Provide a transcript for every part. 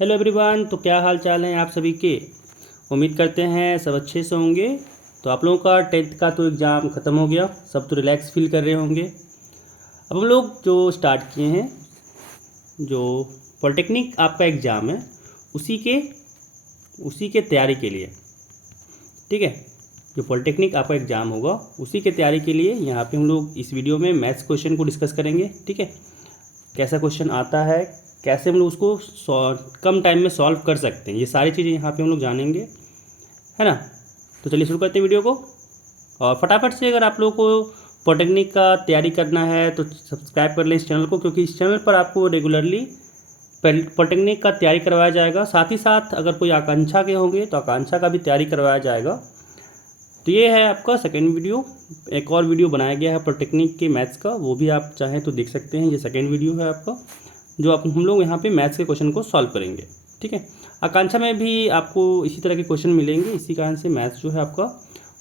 Hello everyone. तो क्या हाल चाल है आप सभी के। उम्मीद करते हैं सब अच्छे से होंगे। तो आप लोगों का 10th का तो एग्ज़ाम ख़त्म हो गया, सब तो रिलैक्स फील कर रहे होंगे। अब हम लोग जो स्टार्ट किए हैं, जो पॉलिटेक्निक आपका एग्ज़ाम है उसी के तैयारी के लिए, ठीक है। जो पॉलिटेक्निक आपका एग्ज़ाम होगा उसी के तैयारी के लिए यहाँ पे हम लोग इस वीडियो में मैथ्स क्वेश्चन को डिस्कस करेंगे, ठीक है। कैसा क्वेश्चन आता है, कैसे हम लोग उसको कम टाइम में सॉल्व कर सकते हैं, ये सारी चीज़ें यहाँ पे हम लोग जानेंगे, है ना। तो चलिए शुरू करते हैं वीडियो को। और फटाफट से अगर आप लोगों को पॉलिटेक्निक का तैयारी करना है तो सब्सक्राइब कर लें इस चैनल को, क्योंकि इस चैनल पर आपको रेगुलरली पॉलिटेक्निक का तैयारी करवाया जाएगा। साथ ही साथ अगर कोई आकांक्षा के होंगे तो आकांक्षा का भी तैयारी करवाया जाएगा। तो ये है आपका सेकेंड वीडियो। एक और वीडियो बनाया गया है पॉलिटेक्निक के मैथ्स का, वो भी आप चाहें तो देख सकते हैं। ये सेकेंड वीडियो है आपका, जो आप हम लोग यहाँ पे मैथ्स के क्वेश्चन को सॉल्व करेंगे, ठीक है। आकांक्षा में भी आपको इसी तरह के क्वेश्चन मिलेंगे। इसी कारण से मैथ्स जो है आपका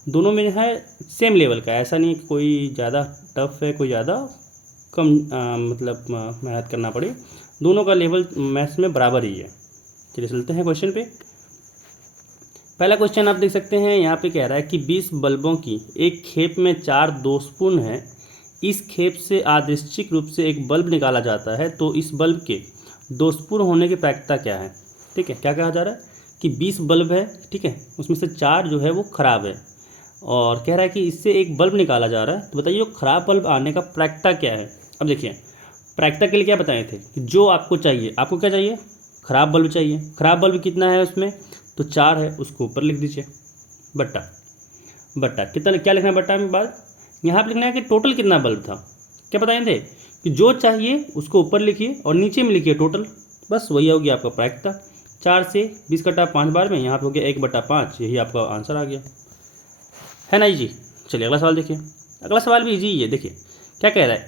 दोनों में है सेम लेवल का, ऐसा नहीं कि कोई ज़्यादा टफ है कोई ज़्यादा कम मतलब मेहनत करना पड़े। दोनों का लेवल मैथ्स में बराबर ही है। चलिए चलते हैं क्वेश्चन पे। पहला क्वेश्चन आप देख सकते हैं, यहाँ पे कह रहा है कि 20 बल्बों की एक खेप में 4 दोषपूर्ण हैं। इस खेप से यादृच्छिक रूप से एक बल्ब निकाला जाता है, तो इस बल्ब के दोषपूर्ण होने की प्रायिकता क्या है, ठीक है। क्या कहा जा रहा है कि 20 बल्ब है, ठीक है, उसमें से 4 जो है वो ख़राब है, और कह रहा है कि इससे एक बल्ब निकाला जा रहा है। तो बताइए ख़राब बल्ब आने का प्रायिकता क्या है। अब देखिए प्रायिकता के लिए क्या बताए थे कि जो आपको चाहिए, आपको क्या चाहिए, ख़राब बल्ब चाहिए। ख़राब बल्ब कितना है उसमें, तो 4 है, उसको ऊपर लिख दीजिए बट्टा बट्टा। कितना क्या लिखना है बट्टा में बाद, यहाँ पर लिखना है कि टोटल कितना बल्ब था। क्या बताए थे कि जो चाहिए उसको ऊपर लिखिए और नीचे में लिखिए टोटल, बस वही हो गया आपका प्रायिकता। 4 से 20 कटा 5 बार में, यहाँ पे हो गया 1/5, यही आपका आंसर आ गया, है ना जी। चलिए अगला सवाल देखिए। अगला सवाल भी इजी है। देखिए क्या कह रहा है,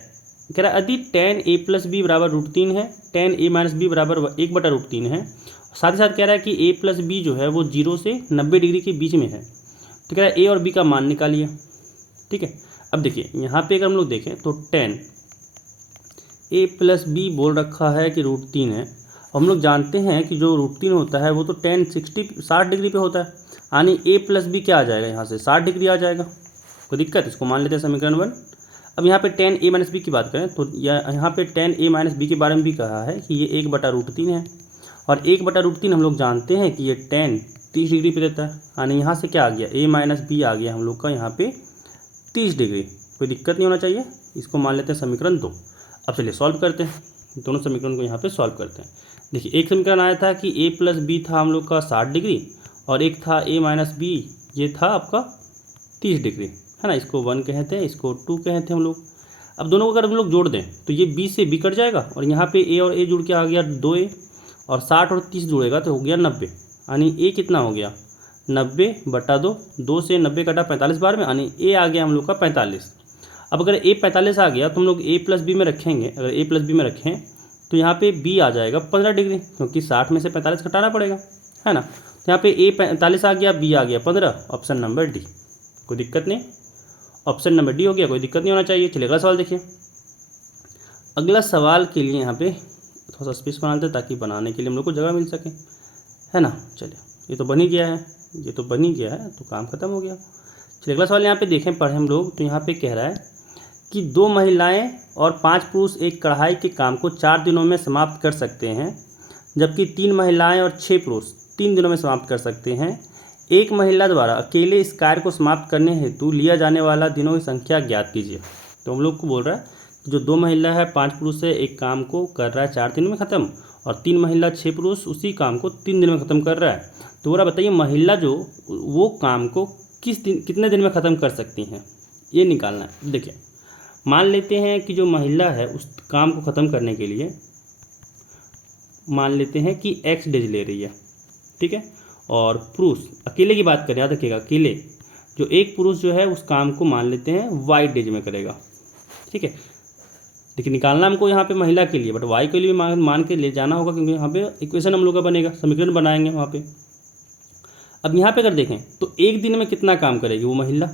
कह रहा है यदि tan a + b बराबर √3 है, tan a - b बराबर 1/√3 है। साथ ही साथ कह रहा है कि a + b जो है वो 0 से 90 डिग्री के बीच में है। तो कह रहा है a और b का मान निकालिए, ठीक है। अब देखिए यहाँ पे अगर हम लोग देखें तो tan a + b बोल रखा है कि √3 है। हम लोग जानते हैं कि जो √3 होता है वो तो tan 60 डिग्री पे होता है, यानी a + b क्या आ जाएगा, यहाँ से 60 डिग्री आ जाएगा। कोई दिक्कत, इसको मान लेते हैं समीकरण 1। अब यहाँ पे tan a - b की बात करें तो यहाँ पे tan a - b के बारे में भी कहा है कि ये 1/√3 है, और 1/√3 हम लोग जानते हैं कि ये tan 30 डिग्री पे देता है, यानी यहाँ से क्या आ गया, a - b आ गया हम लोग का यहाँ पे 30 डिग्री। कोई दिक्कत नहीं होना चाहिए, इसको मान लेते हैं समीकरण 2। अब चलिए सॉल्व करते हैं, दोनों समीकरण को यहाँ पे सॉल्व करते हैं। देखिए एक समीकरण आया था कि a + b था हम लोग का 60 डिग्री, और एक था a - b, ये था आपका 30 डिग्री, है ना। इसको 1 कहते हैं, इसको 2 कहते हैं हम लोग। अब दोनों को अगर हम लोग जोड़ दें तो ये b से b कट जाएगा, और यहाँ पे a और a जुड़ के आ गया 2a, और 60 और 30 जुड़ेगा तो हो गया 90, यानी a कितना हो गया 90/2। 2 से 90 कटा 45 बार में, यानी a आ गया हम लोग का 45। अब अगर a 45 आ गया तो हम लोग a + b में रखेंगे, अगर a + b में रखें तो यहाँ पे b आ जाएगा 15 डिग्री, क्योंकि 60 में से 45 घटाना पड़ेगा, है ना। तो यहाँ पे a 45 आ गया, b आ गया 15, ऑप्शन नंबर डी। कोई दिक्कत नहीं, ऑप्शन नंबर डी हो गया, कोई दिक्कत नहीं होना चाहिए। चलिए अगला सवाल देखिए। अगला सवाल के लिए यहाँ पे थोड़ा सा स्पेस बना लेते हैं ताकि बनाने के लिए हम लोग को जगह मिल सके, है ना। चलिए ये तो बन ही गया है, ये तो बन ही गया है, तो काम खत्म हो गया। चलिए अगला सवाल यहाँ पे देखें पढ़े हम लोग, तो यहाँ पे कह रहा है कि 2 महिलाएं और 5 पुरुष एक कढ़ाई के काम को 4 दिनों में समाप्त कर सकते हैं, जबकि 3 महिलाएं और 6 पुरुष 3 दिनों में समाप्त कर सकते हैं। एक महिला द्वारा अकेले इस कार्य को समाप्त करने हेतु लिया जाने वाला दिनों की संख्या ज्ञात कीजिए। तो हम लोग को बोल रहा है जो 2 महिला है 5 पुरुष है, एक काम को कर रहा है 4 दिन में ख़त्म, और 3 महिला 6 पुरुष उसी काम को 3 दिन में ख़त्म कर रहा है। तो बोला बताइए महिला जो वो काम को कितने दिन में ख़त्म कर सकती हैं, ये निकालना है। देखिए मान लेते हैं कि जो महिला है उस काम को ख़त्म करने के लिए मान लेते हैं कि x डेज ले रही है, ठीक है, और पुरुष अकेले की बात करें, याद रखिएगा अकेले, जो एक पुरुष जो है उस काम को मान लेते हैं y डेज में करेगा, ठीक है। देखिए निकालना हमको यहाँ पे महिला के लिए, बट y के लिए मान के ले जाना होगा, क्योंकि यहाँ पे इक्वेशन हम लोग का बनेगा, समीकरण बनाएंगे वहाँ पे। अब यहाँ पे अगर देखें तो एक दिन में कितना काम करेगी वो महिला,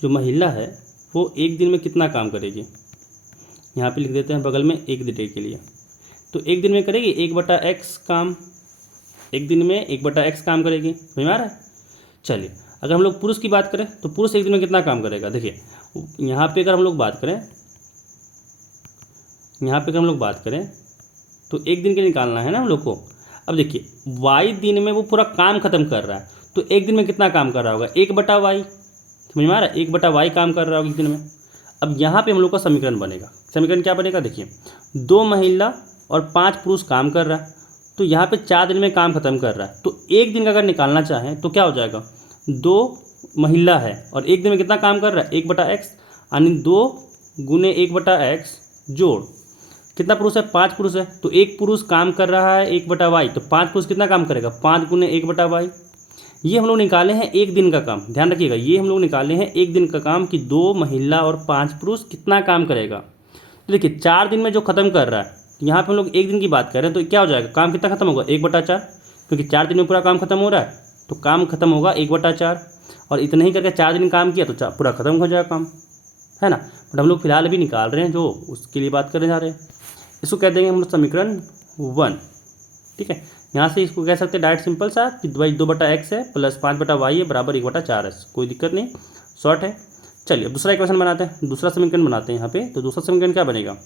जो महिला है वो एक दिन में कितना काम करेगी, यहाँ पे लिख देते हैं बगल में एक दिन के लिए। तो एक दिन में करेगी 1/x काम, एक दिन में 1/x काम करेगी, समझ में आ रहा है। चलिए अगर हम लोग पुरुष की बात करें तो पुरुष एक दिन में कितना काम करेगा, देखिए यहाँ पे अगर हम लोग बात करें, यहाँ पे अगर हम लोग बात करें तो एक दिन के निकालना है ना हम लोग को। अब देखिए y दिन में वो पूरा काम खत्म कर रहा है, तो एक दिन में कितना काम कर रहा होगा, 1/y, समझ में आ रहा है, 1/y काम कर रहा होगा एक दिन में। अब यहाँ पे हम लोग का समीकरण बनेगा, समीकरण क्या बनेगा, देखिए 2 महिला और 5 पुरुष काम कर रहा है, तो यहाँ पे 4 दिन में काम खत्म कर रहा है, तो एक दिन का अगर निकालना चाहें तो क्या हो जाएगा, 2 महिला है और एक दिन में कितना काम कर रहा है, 1/x, यानी 2 गुने 1/x जोड़ कितना पुरुष है, 5 पुरुष है, तो एक पुरुष काम कर रहा है 1/y, तो 5 पुरुष कितना काम करेगा, 5 गुने 1/y। ये हम लोग निकाले हैं एक दिन का काम, ध्यान रखिएगा, ये हम लोग निकाले हैं एक दिन का काम कि 2 महिला और 5 पुरुष कितना काम करेगा। तो देखिए 4 दिन में जो खत्म कर रहा है, यहाँ पे हम लोग एक दिन की बात कर रहे हैं, तो क्या हो जाएगा, काम कितना खत्म होगा, 1/4, क्योंकि 4 दिन में पूरा काम खत्म हो रहा है, तो काम खत्म होगा 1/4, और इतना ही करके 4 दिन काम किया तो पूरा खत्म हो जाएगा काम, है ना। बट हम लोग फिलहाल अभी निकाल रहे हैं जो उसके लिए बात करने जा रहे हैं, इसको कह देंगे हम लोग समीकरण 1, ठीक है। यहाँ से इसको कह सकते हैं डायरेक्ट सिंपल सा कि भाई 2/x है प्लस 5/y है बराबर 1/4 है, कोई दिक्कत नहीं, शॉर्ट है। चलिए अब दूसरा इक्वेशन बनाते हैं, दूसरा समीकरण बनाते हैं यहाँ पे। तो दूसरा समीकरण क्या बनेगा,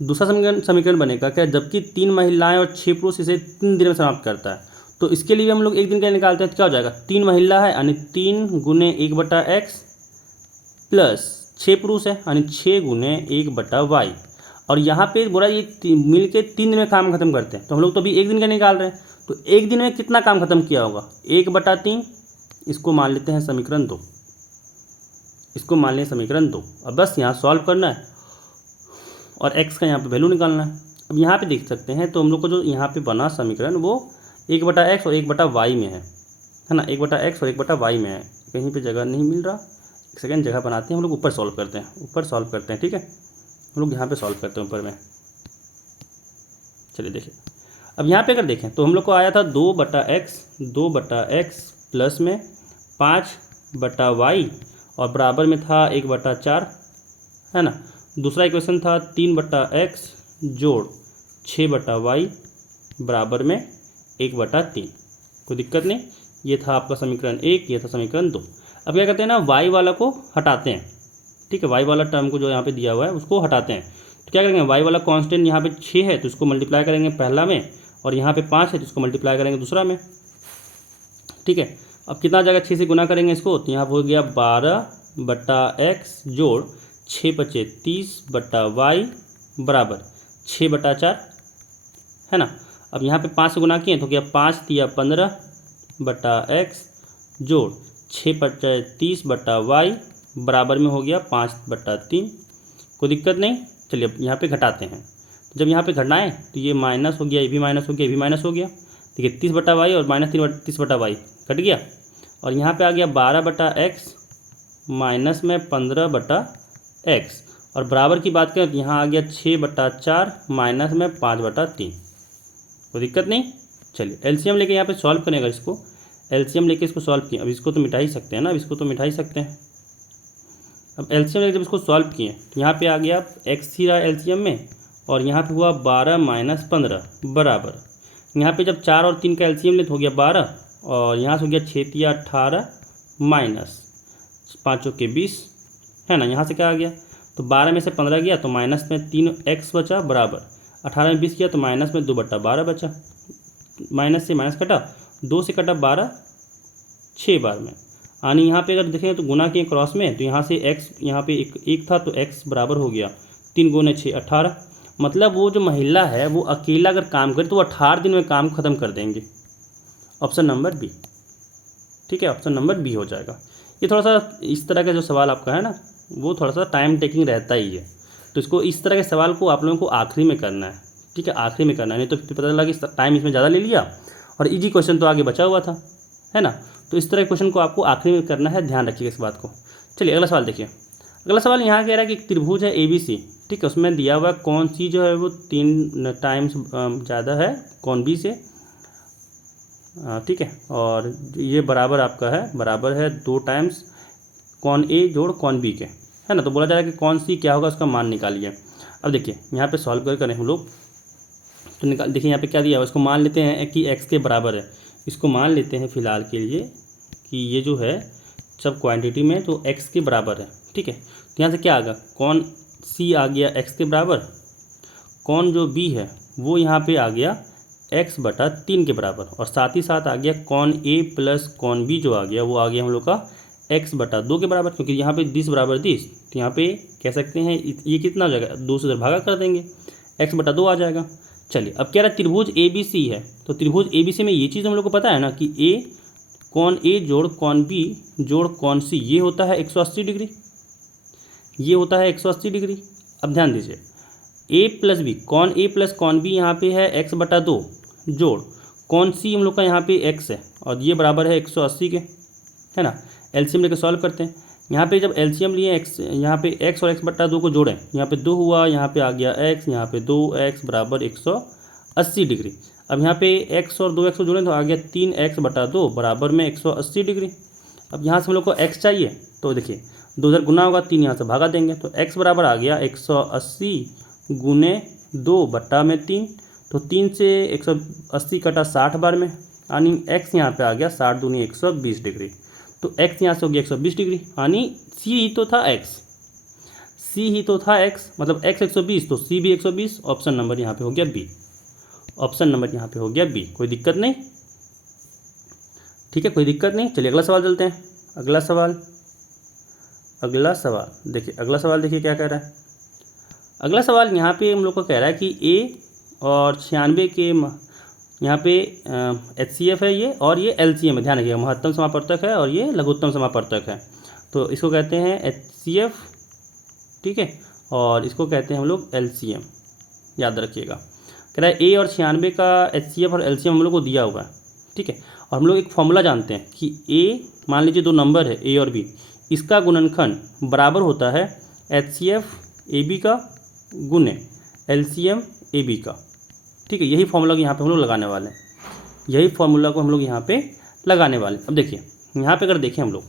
दूसरा समीकरण बनेगा क्या, जबकि 3 महिलाएं और 6 पुरुष इसे 3 दिन में समाप्त करता है, तो इसके लिए भी हम लोग एक दिन का निकालते हैं, तो क्या हो जाएगा, 3 महिला है यानी 3 गुने 1/x प्लस 6 पुरुष है यानी 6 गुने 1/y, और यहाँ पे बोला ये मिल के 3 दिन में काम खत्म करते हैं, तो हम लोग तो अभी एक दिन का निकाल रहे हैं, तो एक दिन में कितना काम खत्म किया होगा, 1/3, इसको मान लेते हैं समीकरण 2, इसको मान लें समीकरण 2। अब बस यहाँ सॉल्व करना है और x का यहाँ पे वैल्यू निकालना है। अब यहाँ पे देख सकते हैं तो हम लोग को जो यहाँ पे बना समीकरण वो 1/x और 1/y में है ना, 1/x और 1/y में है, कहीं पे जगह नहीं मिल रहा, एक सेकेंड जगह बनाते हैं हम लोग, ऊपर सॉल्व करते हैं, ऊपर सॉल्व करते हैं, ठीक है, हम लोग यहाँ पे सॉल्व करते हैं ऊपर में। चलिए देखिए अब यहाँ पे अगर देखें तो हम लोग को आया था 2/x प्लस में 5/y और बराबर में था 1/4, है ना। दूसरा इक्वेशन था 3/x जोड़ 6/y बराबर में 1/3, कोई दिक्कत नहीं, ये था आपका समीकरण 1, ये था समीकरण 2। अब क्या करते हैं ना, y वाला को हटाते हैं, ठीक है, y वाला टर्म को जो यहाँ पे दिया हुआ है उसको हटाते हैं, तो क्या करेंगे, y वाला कांस्टेंट यहाँ पे 6 है तो इसको मल्टीप्लाई करेंगे पहला में, और यहाँ पे 5 है तो इसको मल्टीप्लाई करेंगे दूसरा में, ठीक है। अब कितना जाएगा, 6 से गुना करेंगे इसको, तो यहाँ हो गया 12/x जोड़ 6×5 30/y बराबर 6/4, है ना। अब यहाँ पे 5 से गुना किए तो क्या 5×3 15/x जोड़ 6×5 30/y बराबर में हो गया 5/3, कोई दिक्कत नहीं। चलिए अब यहाँ पे घटाते हैं, तो जब यहाँ पे घटाएं तो ये माइनस हो गया, ये भी माइनस हो गया, ये भी माइनस हो गया, देखिए 30/y और -30/y कट गया, और यहाँ पे आ गया 12/x माइनस में 15/x, और बराबर की बात करें तो यहाँ आ गया 6/4 माइनस में 5/3, कोई दिक्कत नहीं। चलिए एलसीएम लेके यहाँ पे सॉल्व करेंगे, इसको एलसीएम लेके इसको सॉल्व किए, अब इसको तो मिटा ही सकते हैं ना, अब इसको तो मिटा ही सकते हैं। अब एलसीएम लेके जब इसको सॉल्व किए तो यहाँ पे आ गया x ही रहा एलसीएम में, और यहाँ पे हुआ 12 - 15 बराबर, यहाँ पे जब 4 और 3 का एलसीएम ले तो हो गया 12, और यहाँ से हो गया 6×3 18 माइनस 5 के 20, है ना। यहाँ से क्या आ गया, तो 12 में से 15 गया तो माइनस में 3x बचा बराबर 18 में 20 किया तो माइनस में 2/12 बचा, माइनस से माइनस कटा, 2 से कटा 12 6 बार में, यानी यहाँ पे अगर देखें तो गुना किए क्रॉस में, तो यहाँ से x यहाँ पे एक था तो x बराबर हो गया 3 × 6 18, मतलब वो जो महिला है वो अकेला अगर काम करे तो वो 18 दिन में काम खत्म कर देंगे, ऑप्शन नंबर बी, ठीक है, ऑप्शन नंबर बी हो जाएगा। ये थोड़ा सा इस तरह का जो सवाल आपका है ना वो थोड़ा सा टाइम टेकिंग रहता ही है, तो इसको इस तरह के सवाल को आप लोगों को आखिरी में करना है, ठीक है, आखिरी में करना है, नहीं तो फिर पता चला कि टाइम इसमें ज़्यादा ले लिया और इजी क्वेश्चन तो आगे बचा हुआ था, है ना। तो इस तरह के क्वेश्चन को आपको आखिरी में करना है, ध्यान रखिएगा इस बात को। चलिए अगला सवाल देखिए, अगला सवाल यहाँ कह रहा है कि एक त्रिभुज है ABC, ठीक है, उसमें दिया हुआ कौन सी जो है वो 3 टाइम्स ज़्यादा है कौन B से, ठीक है, और ये बराबर आपका है, बराबर है 2 टाइम्स कौन A जोड़ कौन B के, है ना। तो बोला जा रहा है कि कौन सी क्या होगा उसका मान निकालिए। अब देखिए यहाँ पे सॉल्व करें हम लोग, तो निकाल, देखिए यहाँ पे क्या दिया हुआ है, इसको मान लेते हैं कि x के बराबर है। इसको मान लेते हैं फ़िलहाल के लिए कि ये जो है सब क्वांटिटी में तो x के बराबर है, ठीक है। तो यहाँ से क्या आ गया, कौन c आ गया x के बराबर, कौन जो b है वो यहाँ पे आ गया x बटा 3 के बराबर, और साथ ही साथ आ गया कौन a प्लस कौन b जो आ गया वो आ गया हम लोग का x बटा 2 के बराबर, क्योंकि यहाँ पे 10 बराबर 10, तो यहाँ पे कह सकते हैं ये कितना हो जाएगा, 2 से भागा कर देंगे, x बटा 2 आ जाएगा। चलिए अब कह रहा है त्रिभुज ए बी सी है, तो त्रिभुज ए बी सी में ये चीज़ हम लोग को पता है ना कि कौन ए जोड़ कौन बी जोड़ कौन सी ये होता है 180 डिग्री, ये होता है 180 डिग्री। अब ध्यान दीजिए ए प्लस बी, कौन ए प्लस कौन बी यहाँ पे है x बटा 2 जोड़ कौन सी हम लोग का यहाँ पे x है, और ये बराबर है 180 के, है ना। एलसीएम लेकर सॉल्व करते हैं। यहाँ पे जब एलसीएम लिए x, यहाँ पे x और x बटा 2 को जोड़ें, यहाँ पे 2 हुआ, यहाँ पे आ गया x, यहाँ पे 2x बराबर 180 डिग्री। अब यहाँ पे x और 2x को जोड़ें तो आ गया 3x बटा 2 बराबर में 180 डिग्री। अब यहाँ से हम लोग को x चाहिए, तो देखिए 2 उधर गुना होगा, 3 यहाँ से भागा देंगे, तो x बराबर आ गया 180 गुने 2 बट्टा में 3, तो 3 से 180 कटा 60 बार में, यानी x यहाँ पे आ गया 60 दूनी 120 डिग्री। तो x यहाँ से हो गया 120 डिग्री, यानी c ही तो था x, c ही तो था x, मतलब x 120 तो c भी 120। ऑप्शन नंबर यहाँ पे हो गया b, ऑप्शन नंबर यहाँ पे हो गया b। कोई दिक्कत नहीं, ठीक है, कोई दिक्कत नहीं। चलिए अगला सवाल चलते हैं। अगला सवाल देखिए, अगला सवाल देखिए क्या कह रहा है। अगला सवाल यहाँ पे हम लोग को कह रहा है कि a और 96 के यहाँ पे HCF है ये, और ये LCM है, ध्यान रखिएगा, महत्तम समापवर्तक है और ये लघुत्तम समापवर्तक है, तो इसको कहते हैं HCF, ठीक है, और इसको कहते हैं हम लोग LCM, याद रखिएगा। कह रहा है a और 96 का HCF और LCM हम लोग को दिया हुआ है, ठीक है, और हम लोग एक फॉर्मूला जानते हैं कि a, मान लीजिए 2 नंबर है a और b, इसका गुणनखंड बराबर होता है HCF AB का गुने LCM AB का, ठीक है। यही फॉर्मूला को यहाँ पे हम लोग लगाने वाले हैं, यही फॉर्मूला को हम लोग यहाँ पे लगाने वाले हैं। अब देखिए यहाँ पे अगर देखें हम लोग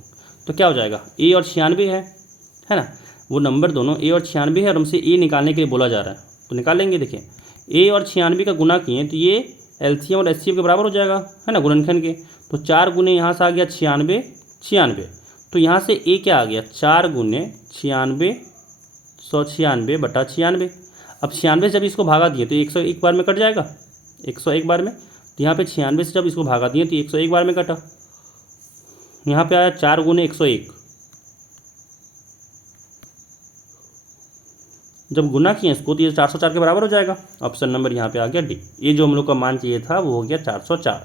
तो क्या हो जाएगा, a और 96 है ना, वो नंबर दोनों a और 96 है और हमसे a निकालने के लिए बोला जा रहा है, तो निकालेंगे। देखिए a और 96 का गुना किए तो ये LCM और HCF के बराबर हो जाएगा, है ना, गुणनखंड के, तो 4 गुने यहाँ से आ गया 96, तो यहाँ से a क्या आ गया 4 गुने 96, 196 बटा 96। अब 96 जब इसको भागा दिए तो 101 बार में कट जाएगा, 101 बार में, तो यहाँ पे 96 से जब इसको भागा दिए तो 101 बार में कटा, यहाँ पे आया 4 गुने 101, जब गुना किए इसको तो ये 404 के बराबर हो जाएगा। ऑप्शन नंबर यहाँ पे आ गया डी, ये जो हम लोग का मान चाहिए था वो हो गया 404,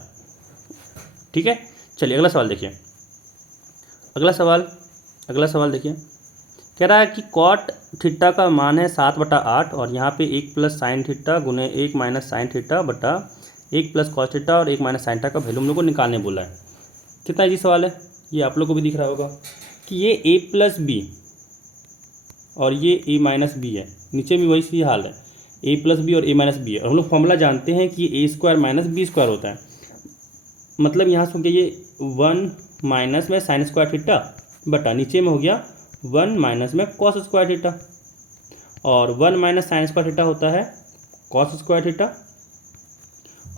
ठीक है। चलिए अगला सवाल देखिए, अगला सवाल देखिए, कह रहा है कि कॉट थीटा का मान है 7/8 और यहाँ पे 1 प्लस साइन थीटा गुने 1 माइनस साइन थीटा बटा 1 प्लस कॉस थीटा और 1 माइनस साइन थीटा का वैल्यू हम लोग को निकालने बोला है। कितना इजी सवाल है, ये आप लोग को भी दिख रहा होगा कि ये a प्लस बी और ये a माइनस बी है, नीचे भी वही सी हाल है, a प्लस बी और a माइनस बी है, और हम लोग फॉर्मूला जानते हैं कि a square minus B square होता है, मतलब यहाँ से हो गया ये 1 माइनस में साइन स्क्वायर थीटा बटा नीचे में हो गया 1 माइनस में कॉस स्क्वायर थीटा, और 1 माइनस साइन स्क्वायर थीटा होता है कॉस स्क्वायर थीटा,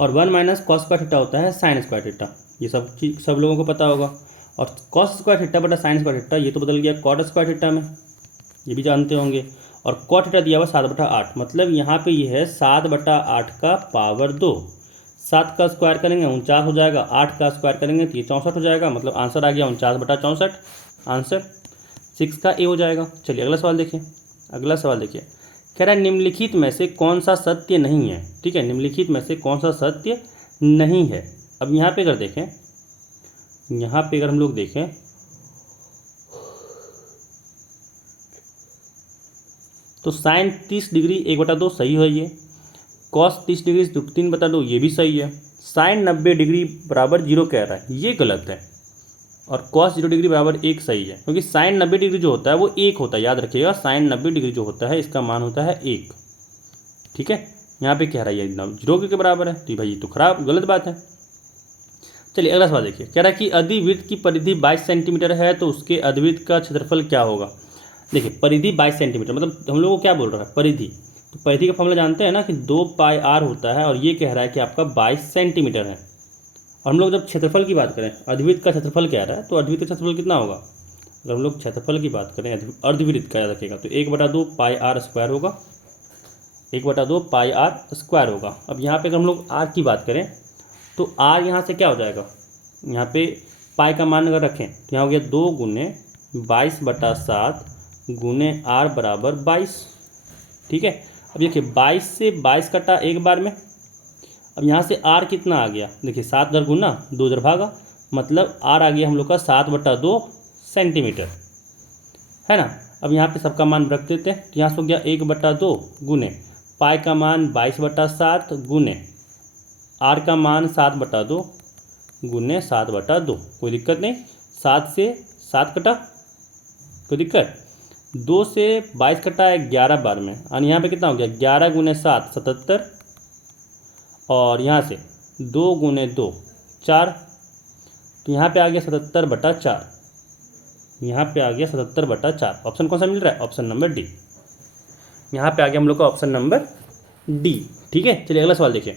और 1 माइनस कॉस स्क्वायर थीटा होता है साइन स्क्वायर थीटा। ये सब चीज़ सब लोगों को पता होगा। और कॉस स्क्वायर थीटा बटा साइन स्क्वायर थीटा ये तो बदल गया कॉट स्क्वायर थीटा में, ये भी जानते होंगे। और कॉट थीटा दिया हुआ 7/8, मतलब यहाँ पे ये है 7/8 का पावर 2, 7 का स्क्वायर करेंगे 49 हो जाएगा, 8 का स्क्वायर करेंगे तो ये 64 हो जाएगा, मतलब आंसर आ गया 49/64, आंसर 6 का ए हो जाएगा। चलिए अगला सवाल देखिए, अगला सवाल देखिए, कह रहा है निम्नलिखित में से कौन सा सत्य नहीं है, ठीक है, निम्नलिखित में से कौन सा सत्य नहीं है। अब यहाँ पे अगर देखें, यहाँ पे अगर हम लोग देखें तो साइन 30 डिग्री 1/2 सही है, ये कॉस 30 डिग्री 3/2 ये भी सही है, साइन 90 डिग्री बराबर 0 कह रहा है, ये गलत है, और कॉस 0 डिग्री बराबर 1 सही है, क्योंकि साइन 90 डिग्री जो होता है वो 1 होता है, याद रखिएगा, साइन 90 डिग्री जो होता है इसका मान होता है 1, ठीक है। यहाँ पे कह रहा है ये 0 के बराबर है, तो भाई ये तो खराब गलत बात है। चलिए अगला सवाल देखिए, कह रहा है कि अधिवृत्त की परिधि 22 सेंटीमीटर है तो उसके अधिवृत्त का क्षेत्रफल क्या होगा। देखिए परिधि 22 सेंटीमीटर, मतलब हम लोग को क्या बोल रहा है, परिधि, तो परिधि का फॉर्मूला जानते हैं ना कि 2πr होता है, और ये कह रहा है कि आपका 22 सेंटीमीटर है। और हम लोग जब क्षेत्रफल की बात करें, अर्धवृत्त का क्षेत्रफल कह रहा है, तो अर्धवृत्त का क्षेत्रफल कितना होगा? अगर हम लोग क्षेत्रफल की बात करें अर्धवृत्त का, याद रखिएगा, तो 1/2πr² होगा, 1/2πr² होगा। अब यहाँ पे अगर हम लोग r की बात करें तो r यहाँ से क्या हो जाएगा, यहाँ पे पाई का मान अगर रखें तो यहाँ हो गया 2 गुने 22/7 गुने r बराबर 22। ठीक है, अब देखिए 22 से 22 कटा एक बार में। अब यहाँ से r कितना आ गया, देखिए 7 दर गुना 2 दर भागा, मतलब r आ गया हम लोग का 7/2 सेंटीमीटर, है ना। अब यहाँ पे सबका मान रख देते हैं, तो यहाँ से हो गया 1/2 गुने पाई का मान 22/7 गुने r का मान 7/2 गुने 7/2। कोई दिक्कत नहीं, 7 से 7 कटा, कोई दिक्कत, 2 से 22 कटा है 11 बार में, और यहाँ पे कितना हो गया 11 गुने 7 77, और यहाँ से 2 गुने 2 4, तो यहाँ पे आ गया 77/4, यहाँ पे आ गया 77/4। ऑप्शन कौन सा मिल रहा है? Option number D. यहाँ पे आ गया हम लोग का ऑप्शन नंबर डी। ठीक है, चलिए अगला सवाल देखिए।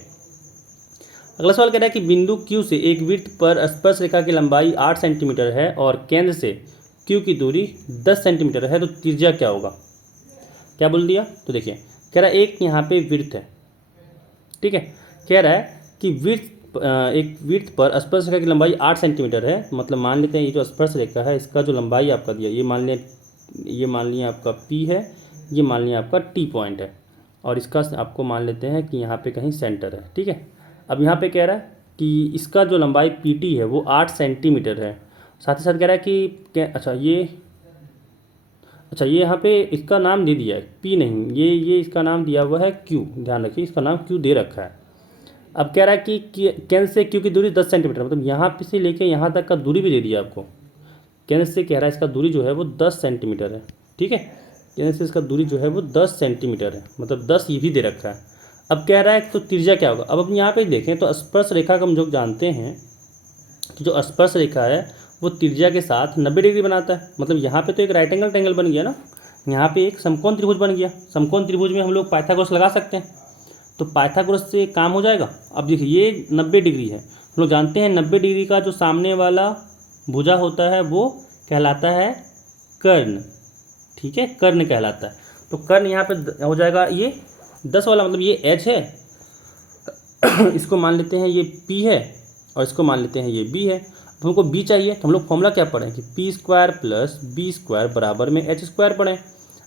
अगला सवाल कह रहा है कि बिंदु Q से एक वृत्त पर स्पर्श रेखा की लंबाई 8 सेंटीमीटर है और केंद्र से Q की दूरी 10 सेंटीमीटर है, तो त्रिज्या क्या होगा? क्या बोल दिया? तो देखिए कह रहा है एक यहाँ पे वृत्त है, ठीक है, कह रहा है कि एक वृत्त पर स्पर्श रेखा की लंबाई 8 सेंटीमीटर है, मतलब मान लेते हैं ये जो स्पर्श रेखा है इसका जो लंबाई आपका दिया, ये मान लिया आपका P है, ये मान लिया आपका T पॉइंट है, और इसका आपको मान लेते हैं कि यहाँ पे कहीं सेंटर है। ठीक है, अब यहाँ पे कह रहा है कि इसका जो लंबाई PT है वो 8 सेंटीमीटर है। साथ ही साथ कह रहा है कि अच्छा ये यहाँ पे इसका नाम दे दिया है P नहीं, ये इसका नाम दिया हुआ है Q, ध्यान रखिए इसका नाम Q दे रखा है। अब कह रहा है कि केंद्र से Q की दूरी 10 सेंटीमीटर, मतलब यहाँ पे से लेके यहाँ तक का दूरी भी दे दिया आपको। केंद्र से कह रहा है इसका दूरी जो है वो 10 सेंटीमीटर है। ठीक है, केंद्र से इसका दूरी जो है वो 10 सेंटीमीटर है, मतलब 10 ये भी दे रखा है। अब कह रहा है तो त्रिज्या क्या होगा? अब हम यहाँ पे देखें तो स्पर्श रेखा का हम जो जानते हैं, तो जो स्पर्श रेखा है वो त्रिज्या के साथ 90 डिग्री बनाता है, मतलब यहाँ पे तो एक राइट एंगल ट्रायंगल बन गया ना, यहाँ पे एक समकोण त्रिभुज बन गया। समकोण त्रिभुज में हम लोग पाइथागोरस लगा सकते हैं, तो पाइथागोरस से काम हो जाएगा। अब देखिए ये 90 डिग्री है, हम लोग जानते हैं 90 डिग्री का जो सामने वाला भुजा होता है वो कहलाता है कर्ण। ठीक है, कर्ण कहलाता है। तो कर्ण यहाँ पे हो जाएगा ये 10 वाला, मतलब ये H है, इसको मान लेते हैं ये P है, और इसको मान लेते हैं ये B है। तो हमको B चाहिए, तो हम लोग फॉर्मूला क्या पढ़ें कि P² + B² बराबर में H² पढ़ें,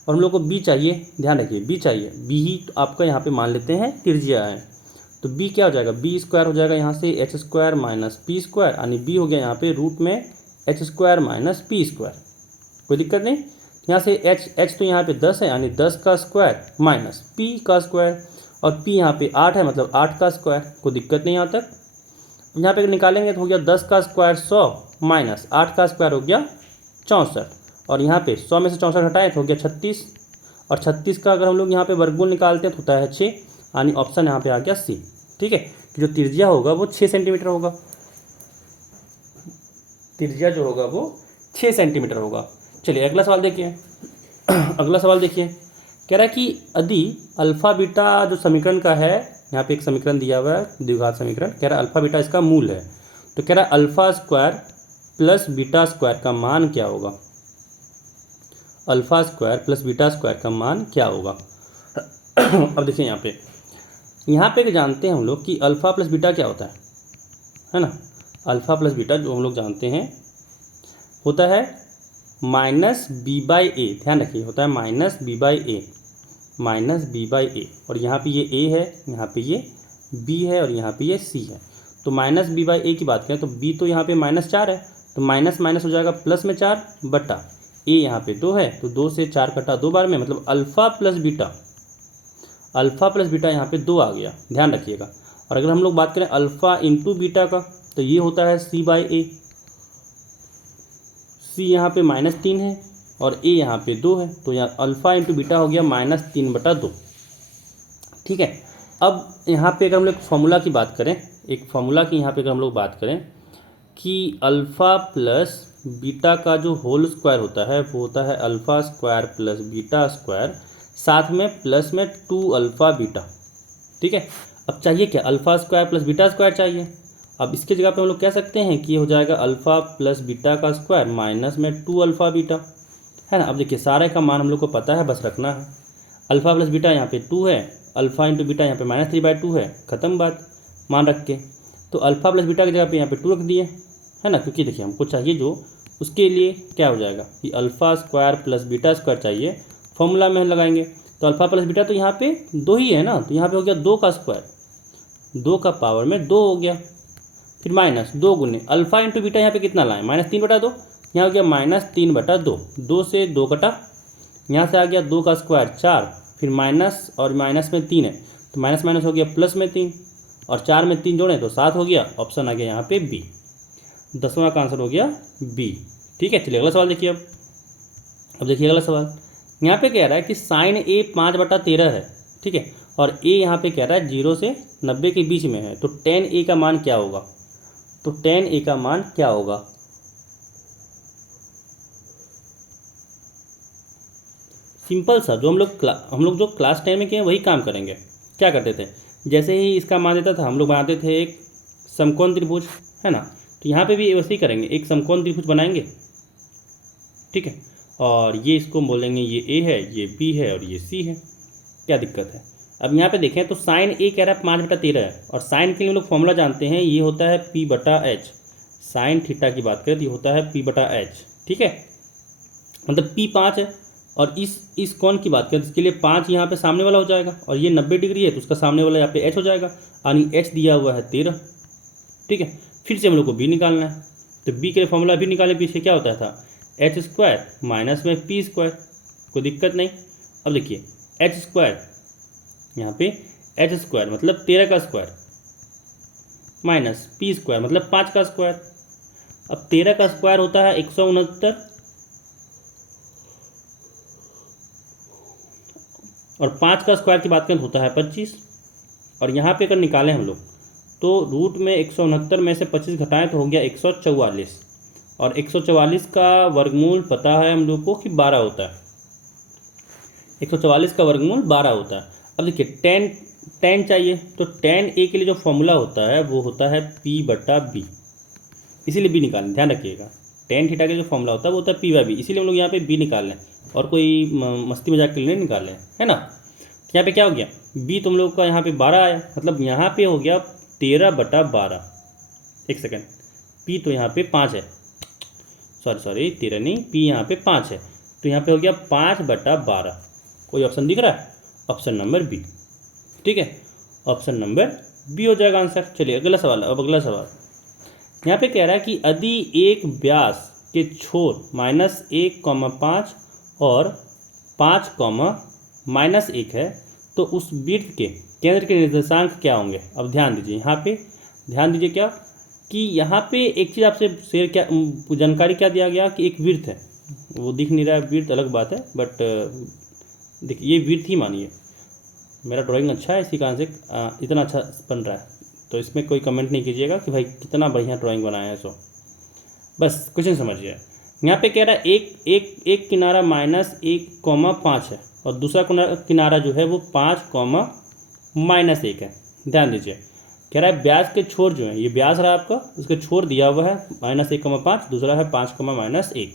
और हम लोग को B चाहिए, ध्यान रखिए B चाहिए, B ही तो आपका यहाँ पे मान लेते हैं त्रिज्या है। तो B क्या हो जाएगा, B² हो जाएगा यहाँ से H² - P², यानी B हो गया यहाँ पे रूट में H² - P²। कोई दिक्कत नहीं, यहाँ से H तो यहाँ पे 10 है, यानी 10 का स्क्वायर माइनस P का स्क्वायर, और P यहाँ पे 8 है, मतलब 8 का स्क्वायर। कोई दिक्कत नहीं यहाँ तक। यहाँ पे निकालेंगे तो हो गया 10 का स्क्वायर 100 माइनस 8 का स्क्वायर हो गया 64, और यहाँ पे 100 में से 64 हटाएं तो हो गया 36, और 36 का अगर हम लोग यहाँ पे वर्गमूल निकालते हैं तो होता है 6, यानी ऑप्शन यहाँ पे आ गया C। ठीक है, जो त्रिज्या होगा वो 6 सेंटीमीटर होगा, त्रिज्या जो होगा वो 6 सेंटीमीटर होगा। चलिए अगला सवाल देखिए। अगला सवाल देखिए, कह रहा है कि यदि अल्फा बीटा जो समीकरण का है, यहाँ पे एक समीकरण दिया हुआ है द्विघात समीकरण, कह रहा है अल्फा बीटा इसका मूल है, तो कह रहा है α² + β² का मान क्या होगा? α² + β² का मान क्या होगा? अब देखिए यहाँ पे जानते हैं हम लोग कि अल्फा प्लस बीटा क्या होता है ना। अल्फा प्लस बीटा जो हम लोग जानते हैं होता है -b/a, ध्यान रखिए होता है -b/a, और यहाँ पे ये a है, यहाँ पे ये b है, और यहाँ पे ये c है। तो -b/a की बात करें तो b तो यहाँ पे -4 है, तो माइनस माइनस हो जाएगा प्लस में 4 बटा a यहाँ पे 2 है, तो 2 से 4 कटा 2 बार में, मतलब अल्फ़ा प्लस बीटा यहाँ पे 2 आ गया, ध्यान रखिएगा। और अगर हम लोग बात करें अल्फ़ा इंटू बीटा का, तो ये होता है c/a, c यहाँ पे -3 है और a यहाँ पे 2 है, तो यहाँ अल्फ़ा इंटू बीटा हो गया -3/2। ठीक है, अब यहाँ पे अगर हम लोग फॉर्मूला की बात करें, एक फॉर्मूला की यहाँ पे अगर हम लोग बात करें कि अल्फ़ा प्लस बीटा का जो होल स्क्वायर होता है वो होता है α² + β² साथ में प्लस में 2 अल्फ़ा बीटा। ठीक है, अब चाहिए क्या, alpha square plus beta square चाहिए। अब इसके जगह पे हम लोग कह सकते हैं कि ये हो जाएगा अल्फ़ा प्लस बीटा का स्क्वायर माइनस में 2 अल्फ़ा बीटा, है ना। अब देखिए सारे का मान हम लोग को पता है, बस रखना है। अल्फ़ा प्लस बीटा यहाँ पे 2 है, अल्फ़ा इंटू बीटा यहाँ पे -3/2 है, ख़त्म बात मान रख के। तो अल्फ़ा प्लस बीटा की जगह पे यहाँ पे 2 रख दिए, है ना, क्योंकि देखिए हमको चाहिए जो, उसके लिए क्या हो जाएगा कि alpha square plus beta square चाहिए, फॉर्मूला में हम लगाएंगे। तो अल्फ़ा प्लस बीटा तो यहाँ पे 2 ही है ना, तो यहाँ पे हो गया 2 का स्क्वायर, 2 का पावर में 2 हो गया, फिर माइनस 2 गुने अल्फ़ा इंटू बीटा यहाँ पे कितना लाएँ, -3/2, यहाँ हो गया -3/2, 2 से 2 कटा, यहाँ से आ गया 2 का स्क्वायर 4, फिर माइनस और माइनस में 3 है, तो माइनस माइनस हो गया प्लस में 3, और 4 में 3 जोड़ें तो 7 हो गया। ऑप्शन आ गया यहाँ पे बी, 10वां का आंसर हो गया बी। ठीक है, चलिए अगला सवाल देखिए। अब देखिए अगला सवाल, यहाँ पे कह रहा है कि साइन ए 5/13 है। ठीक है, और ए यहाँ पे कह रहा है 0 से 90 के बीच में है, तो tan ए का मान क्या होगा, तो tan ए का मान क्या होगा। सिंपल सा, जो हम लोग जो क्लास 10 में किए वही काम करेंगे। क्या करते थे, जैसे ही इसका मान देता था हम लोग बनाते थे एक समकोण त्रिभुज, है ना। तो यहाँ पे भी वैसे ही करेंगे, एक समकोण त्रिभुज बनाएंगे। ठीक है, और ये इसको बोलेंगे ये ए है, ये बी है और ये सी है, क्या दिक्कत है। अब यहाँ पे देखें तो साइन ए कह रहा है 5/13 है, और साइन के लिए हम लोग फॉर्मूला जानते हैं, ये होता है P/H। साइन थीटा की बात करें तो ये होता है P/H। ठीक है, मतलब P 5 है, और इस कोण की बात करें तो इसके लिए 5 यहाँ पे सामने वाला हो जाएगा, और ये 90 डिग्री है तो उसका सामने वाला यहाँ पे H हो जाएगा, यानी H दिया हुआ है 13। ठीक है, फिर से हम लोग को B निकालना है, तो B के लिए फॉर्मूला भी निकाले, पीछे क्या होता था H स्क्वायर माइनस में P स्क्वायर, कोई दिक्कत नहीं। अब देखिए H स्क्वायर, यहाँ पे H स्क्वायर मतलब 13 का स्क्वायर माइनस P स्क्वायर मतलब 5 का स्क्वायर। अब 13 का स्क्वायर होता है 169, और 5 का स्क्वायर की बात करें होता है 25, और यहाँ पे अगर निकालें हम लोग तो रूट में 169 में से 25 घटाएं तो हो गया 144, और 144 का वर्गमूल पता है हम लोग को कि 12 होता है, 144 का वर्गमूल 12 होता है। अब देखिए tan चाहिए, तो tan ए के लिए जो फॉर्मूला होता है वो होता है P/B, इसीलिए B निकालें, ध्यान रखिएगा। tan थीटा का जो फॉर्मूला होता है वो होता है P/B, इसीलिए हम लोग यहाँ पे B निकाल लें, और कोई मस्ती मजाक के लिए नहीं निकाल लें, है ना। यहाँ पे क्या हो गया, B तुम लोग का यहाँ पे 12 आया, मतलब यहाँ पे हो गया 13/12। एक सेकेंड, P तो यहाँ पे 5 है, सॉरी 13 नहीं, P यहाँ पे 5 है, तो यहाँ पे हो गया 5/12। कोई ऑप्शन दिख रहा है, ऑप्शन नंबर बी। ठीक है, ऑप्शन नंबर बी हो जाएगा आंसर। चलिए अगला सवाल। अब अगला सवाल यहाँ पे कह रहा है कि यदि एक व्यास के छोर -1,5 और 5,-1 है तो उस वृत्त के केंद्र के निर्देशांक क्या होंगे। अब ध्यान दीजिए, यहाँ पे ध्यान दीजिए क्या कि यहाँ पे एक चीज़ आपसे शेयर क्या जानकारी क्या दिया गया कि एक वृत्त है, वो दिख नहीं रहा है, वृत्त अलग बात है, बट देखिए ये वृत्त ही मानिए। मेरा ड्राइंग अच्छा है, इसी कारण से इतना अच्छा बन रहा है, तो इसमें कोई कमेंट नहीं कीजिएगा कि भाई कितना बढ़िया ड्राइंग बनाया है। सो बस क्वेश्चन समझिए। यहाँ पे कह रहा है एक किनारा -1,5 है और दूसरा किनारा जो है वो 5,-1 है। ध्यान दीजिए, कह रहा है व्यास के छोर जो है, ये व्यास रहा आपका, उसके छोर दिया हुआ है -1,5, दूसरा है 5,-1।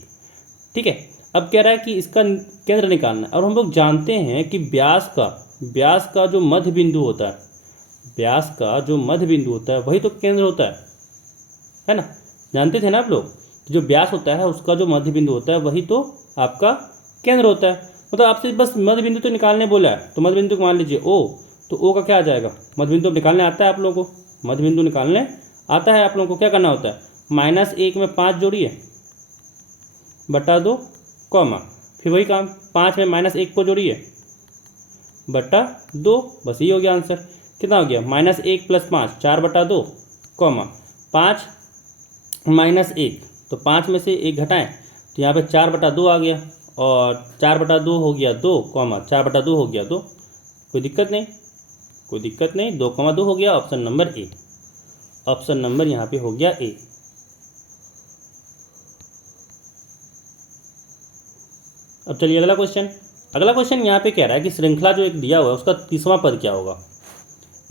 ठीक है, अब कह रहा है कि इसका केंद्र निकालना है, और हम लोग जानते हैं कि व्यास का जो मध्य बिंदु होता है, व्यास का जो मध्य बिंदु होता है वही तो केंद्र होता है ना। जानते थे ना आप लोग, जो व्यास होता है उसका जो मध्य बिंदु होता है वही तो आपका केंद्र होता है। मतलब आपसे बस मध्य बिंदु तो निकालने बोला है, तो मध्य बिंदु को मान लीजिए ओ, तो ओ का क्या आ जाएगा, मध्य बिंदु निकालने आता है आप लोगों को, मध्य बिंदु निकालने आता है आप लोगों को। क्या करना होता है, -1 में 5 जोड़िए बटा 2 कॉमा, फिर वही काम 5 में -1 को जोड़िए बटा 2, बस ये हो गया आंसर। कितना हो गया, -1 + 5 4/2 कॉमा 5 -1, तो 5 में से 1 घटाएं तो यहाँ पे 4/2 आ गया, और 4/2 हो गया 2 कॉमा 4/2 हो गया 2। कोई दिक्कत नहीं, 2,2 हो गया। Option number A, option number यहाँ पे हो गया ए। अब चलिए अगला क्वेश्चन। अगला क्वेश्चन यहाँ पे कह रहा है कि श्रृंखला जो एक दिया हुआ है उसका 30वां पद क्या होगा।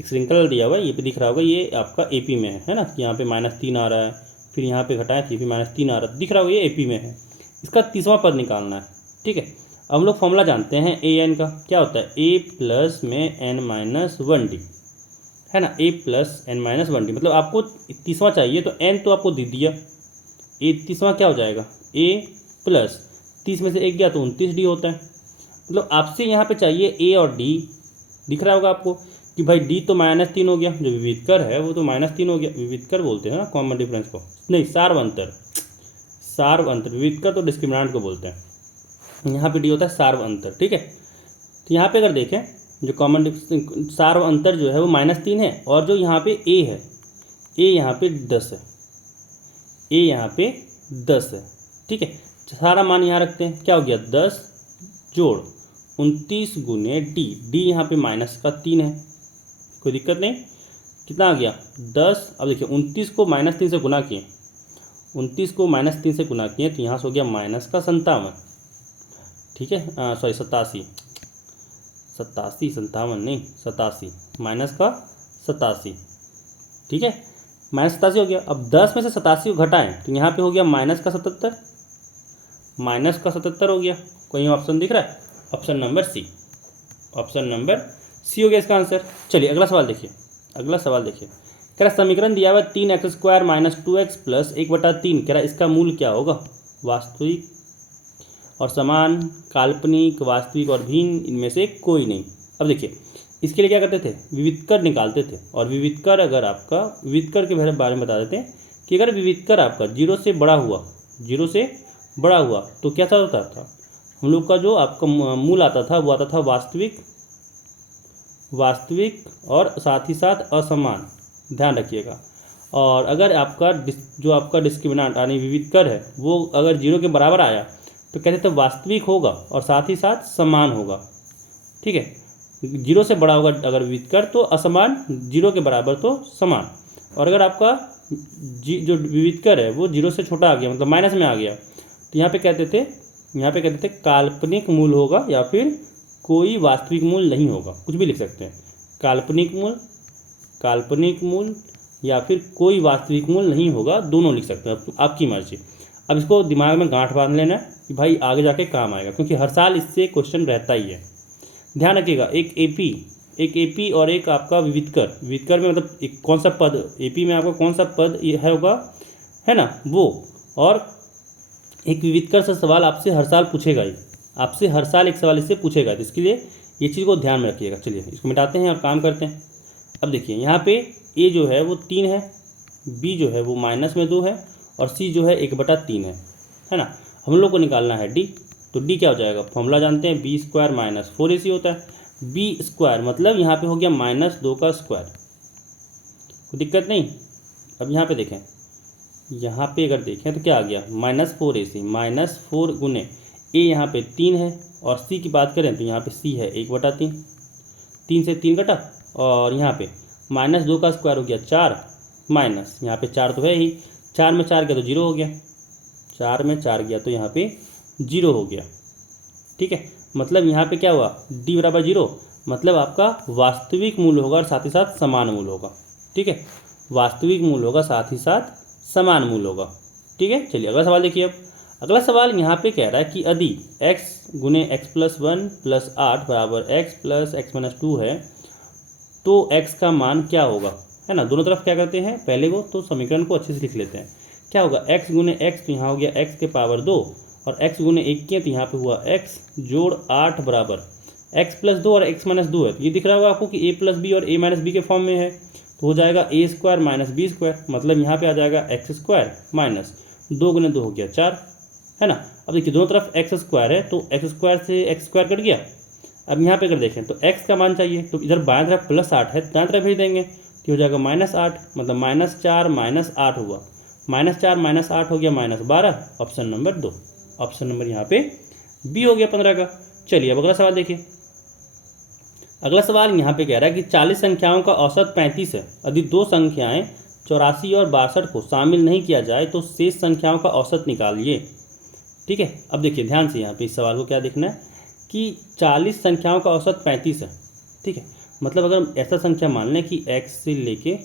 एक श्रृंखला दिया हुआ है, ये पे दिख रहा होगा, ये आपका AP में है ना, यहाँ पे -3 आ रहा है, फिर यहाँ पे घटाएं तो ये भी -3 आ रहा है, दिख रहा होगा ये AP में है। इसका 30वां पद निकालना है। ठीक है, अब हम लोग फॉर्मूला जानते हैं AN का, क्या होता है A प्लस में n-1D है ना, A प्लस n-1D, मतलब आपको 30वां चाहिए तो n तो आपको दे दिया, A 30वां क्या हो जाएगा A प्लस 30 में से 1 गया तो 29D होता है। मतलब आपसे यहाँ पे चाहिए A और D, दिख रहा होगा आपको कि भाई D तो -3 हो गया, जो विविधकर है वो तो -3 हो गया, विविधकर बोलते हैं ना कॉमन डिफरेंस को, नहीं सार्व अंतर, विविधकर तो डिस्क्रिमिनेंट को बोलते हैं, यहाँ पे D होता है सार्व अंतर। ठीक है, तो यहाँ पे अगर देखें जो कॉमन सार्व अंतर जो है वो -3 है, और जो यहाँ पे A है, A यहाँ पे 10 है, A यहाँ पे 10 है। ठीक है, सारा मान यहाँ रखते हैं, क्या हो गया 10 जोड़ 29 गुने D यहाँ पे -3 है, कोई दिक्कत नहीं, कितना आ गया 10। अब देखिए 29 को -3 से गुना किए, 29 को -3 से गुना किए तो यहाँ से हो गया -57। ठीक है, सॉरी 87 नहीं 87 -87। ठीक है, -87 हो गया। अब 10 में से 87 को घटाएं तो यहाँ पे हो गया -77 हो गया। कोई ऑप्शन दिख रहा है, ऑप्शन नंबर सी हो गया इसका आंसर। चलिए अगला सवाल देखिए, कह रहा समीकरण दिया हुआ 3x² - 2x + 1/3, कह रहा इसका मूल क्या होगा, वास्तविक और समान, काल्पनिक, वास्तविक और भिन्न, इनमें से कोई नहीं। अब देखिए इसके लिए क्या करते थे, विविधकर निकालते थे, और विविधकर अगर आपका विविधकर के बारे में बता देते हैं कि अगर विविधकर आपका 0 से बड़ा हुआ तो क्या होता था, हम लोग का जो आपका मूल आता था वो आता था वास्तविक और साथ ही साथ असमान, ध्यान रखिएगा। और अगर आपका जो आपका डिस्क्रिमिनेंट यानी विविधकर है वो अगर 0 के बराबर आया तो कहते थे वास्तविक होगा और साथ ही साथ समान होगा। ठीक है, 0 से बड़ा होगा अगर विविधकर तो असमान, 0 के बराबर तो समान। और अगर आपका जो विविधकर है वो 0 से छोटा आ गया, मतलब माइनस में आ गया, तो यहाँ पे कहते थे काल्पनिक मूल होगा या फिर कोई वास्तविक मूल नहीं होगा, कुछ भी लिख सकते हैं, काल्पनिक मूल या फिर कोई वास्तविक मूल नहीं होगा, दोनों लिख सकते हैं, आपकी मर्जी। अब इसको दिमाग में गांठ बांध लेना कि भाई आगे जाके काम आएगा, क्योंकि हर साल इससे क्वेश्चन रहता ही है। ध्यान रखिएगा, एक एपी और एक आपका विविधकर में मतलब एक कौन सा पद, एपी में आपका कौन सा पद है होगा, है ना वो, और एक विविधकर से सवाल आपसे हर साल पूछेगा ही, आपसे हर साल एक सवाल इससे पूछेगा, तो इसके लिए ये चीज़ को ध्यान में रखिएगा। चलिए इसको मिटाते हैं और काम करते हैं। अब देखिए यहाँ पे ए जो है वो 3 है, बी जो है वो -2 है, और सी जो है 1/3 है ना। हम लोग को निकालना है डी, तो डी क्या हो जाएगा, फॉर्मूला जानते हैं, B² - 4AC होता है। B² मतलब यहाँ पे हो गया -2 का स्क्वायर, कोई दिक्कत नहीं। अब यहाँ पे देखें, यहाँ पे अगर देखें तो क्या आ गया -4AC, -4 गुने ए यहाँ पे 3 है, और सी की बात करें तो यहाँ पे सी है 1/3, 3 से 3 कटा, और यहाँ पे -2 का स्क्वायर हो गया 4, माइनस यहाँ पे 4 तो है ही, 4 में 4 गया तो 0 हो गया, 4 में 4 गया तो यहाँ पे 0 हो गया। ठीक है, मतलब यहाँ पे क्या हुआ, D = 0, मतलब आपका वास्तविक मूल होगा और साथ ही साथ समान मूल होगा। ठीक है, वास्तविक मूल होगा साथ ही साथ समान मूल होगा। ठीक है, चलिए अगला सवाल देखिए। अब अगला सवाल यहाँ पे कह रहा है कि यदि x गुने x + 1 + 8 बराबर x + x - 2 है तो x का मान क्या होगा, है ना। दोनों तरफ क्या करते हैं, पहले को तो समीकरण को अच्छे से लिख लेते हैं। क्या होगा, x गुने x तो यहाँ हो गया x के पावर 2, और x गुने 1 किए तो यहाँ पे हुआ x जोड़ 8 बराबर x + 2 और x - 2 है, तो ये दिख रहा होगा आपको कि a + b और a - b के फॉर्म में है, तो हो जाएगा a² - b², मतलब यहाँ पे आ जाएगा x² - 2 गुने 2 हो गया 4, है ना। अब देखिए दोनों तरफ x² है तो x² से x² कट गया। अब यहाँ पे अगर देखें तो x का मान चाहिए, तो इधर बाएं तरफ +8 है, दाएं तरफ भेज देंगे तो हो जाएगा -8, मतलब -4 - 8 हुआ, -4 - 8 हो गया -12, ऑप्शन नंबर 2, ऑप्शन नंबर यहाँ पे बी हो गया 15 का। चलिए अब अगला सवाल देखिए। अगला सवाल यहाँ पे कह रहा है कि 40 संख्याओं का औसत 35 है, यदि 2 संख्याएं 84 और 62 को शामिल नहीं किया जाए तो शेष संख्याओं का औसत निकालिए। ठीक है, अब देखिए ध्यान से यहाँ पे इस सवाल को क्या देखना है कि 40 संख्याओं का औसत 35 है। ठीक है, मतलब अगर हम ऐसा संख्या मान लें कि x से लेके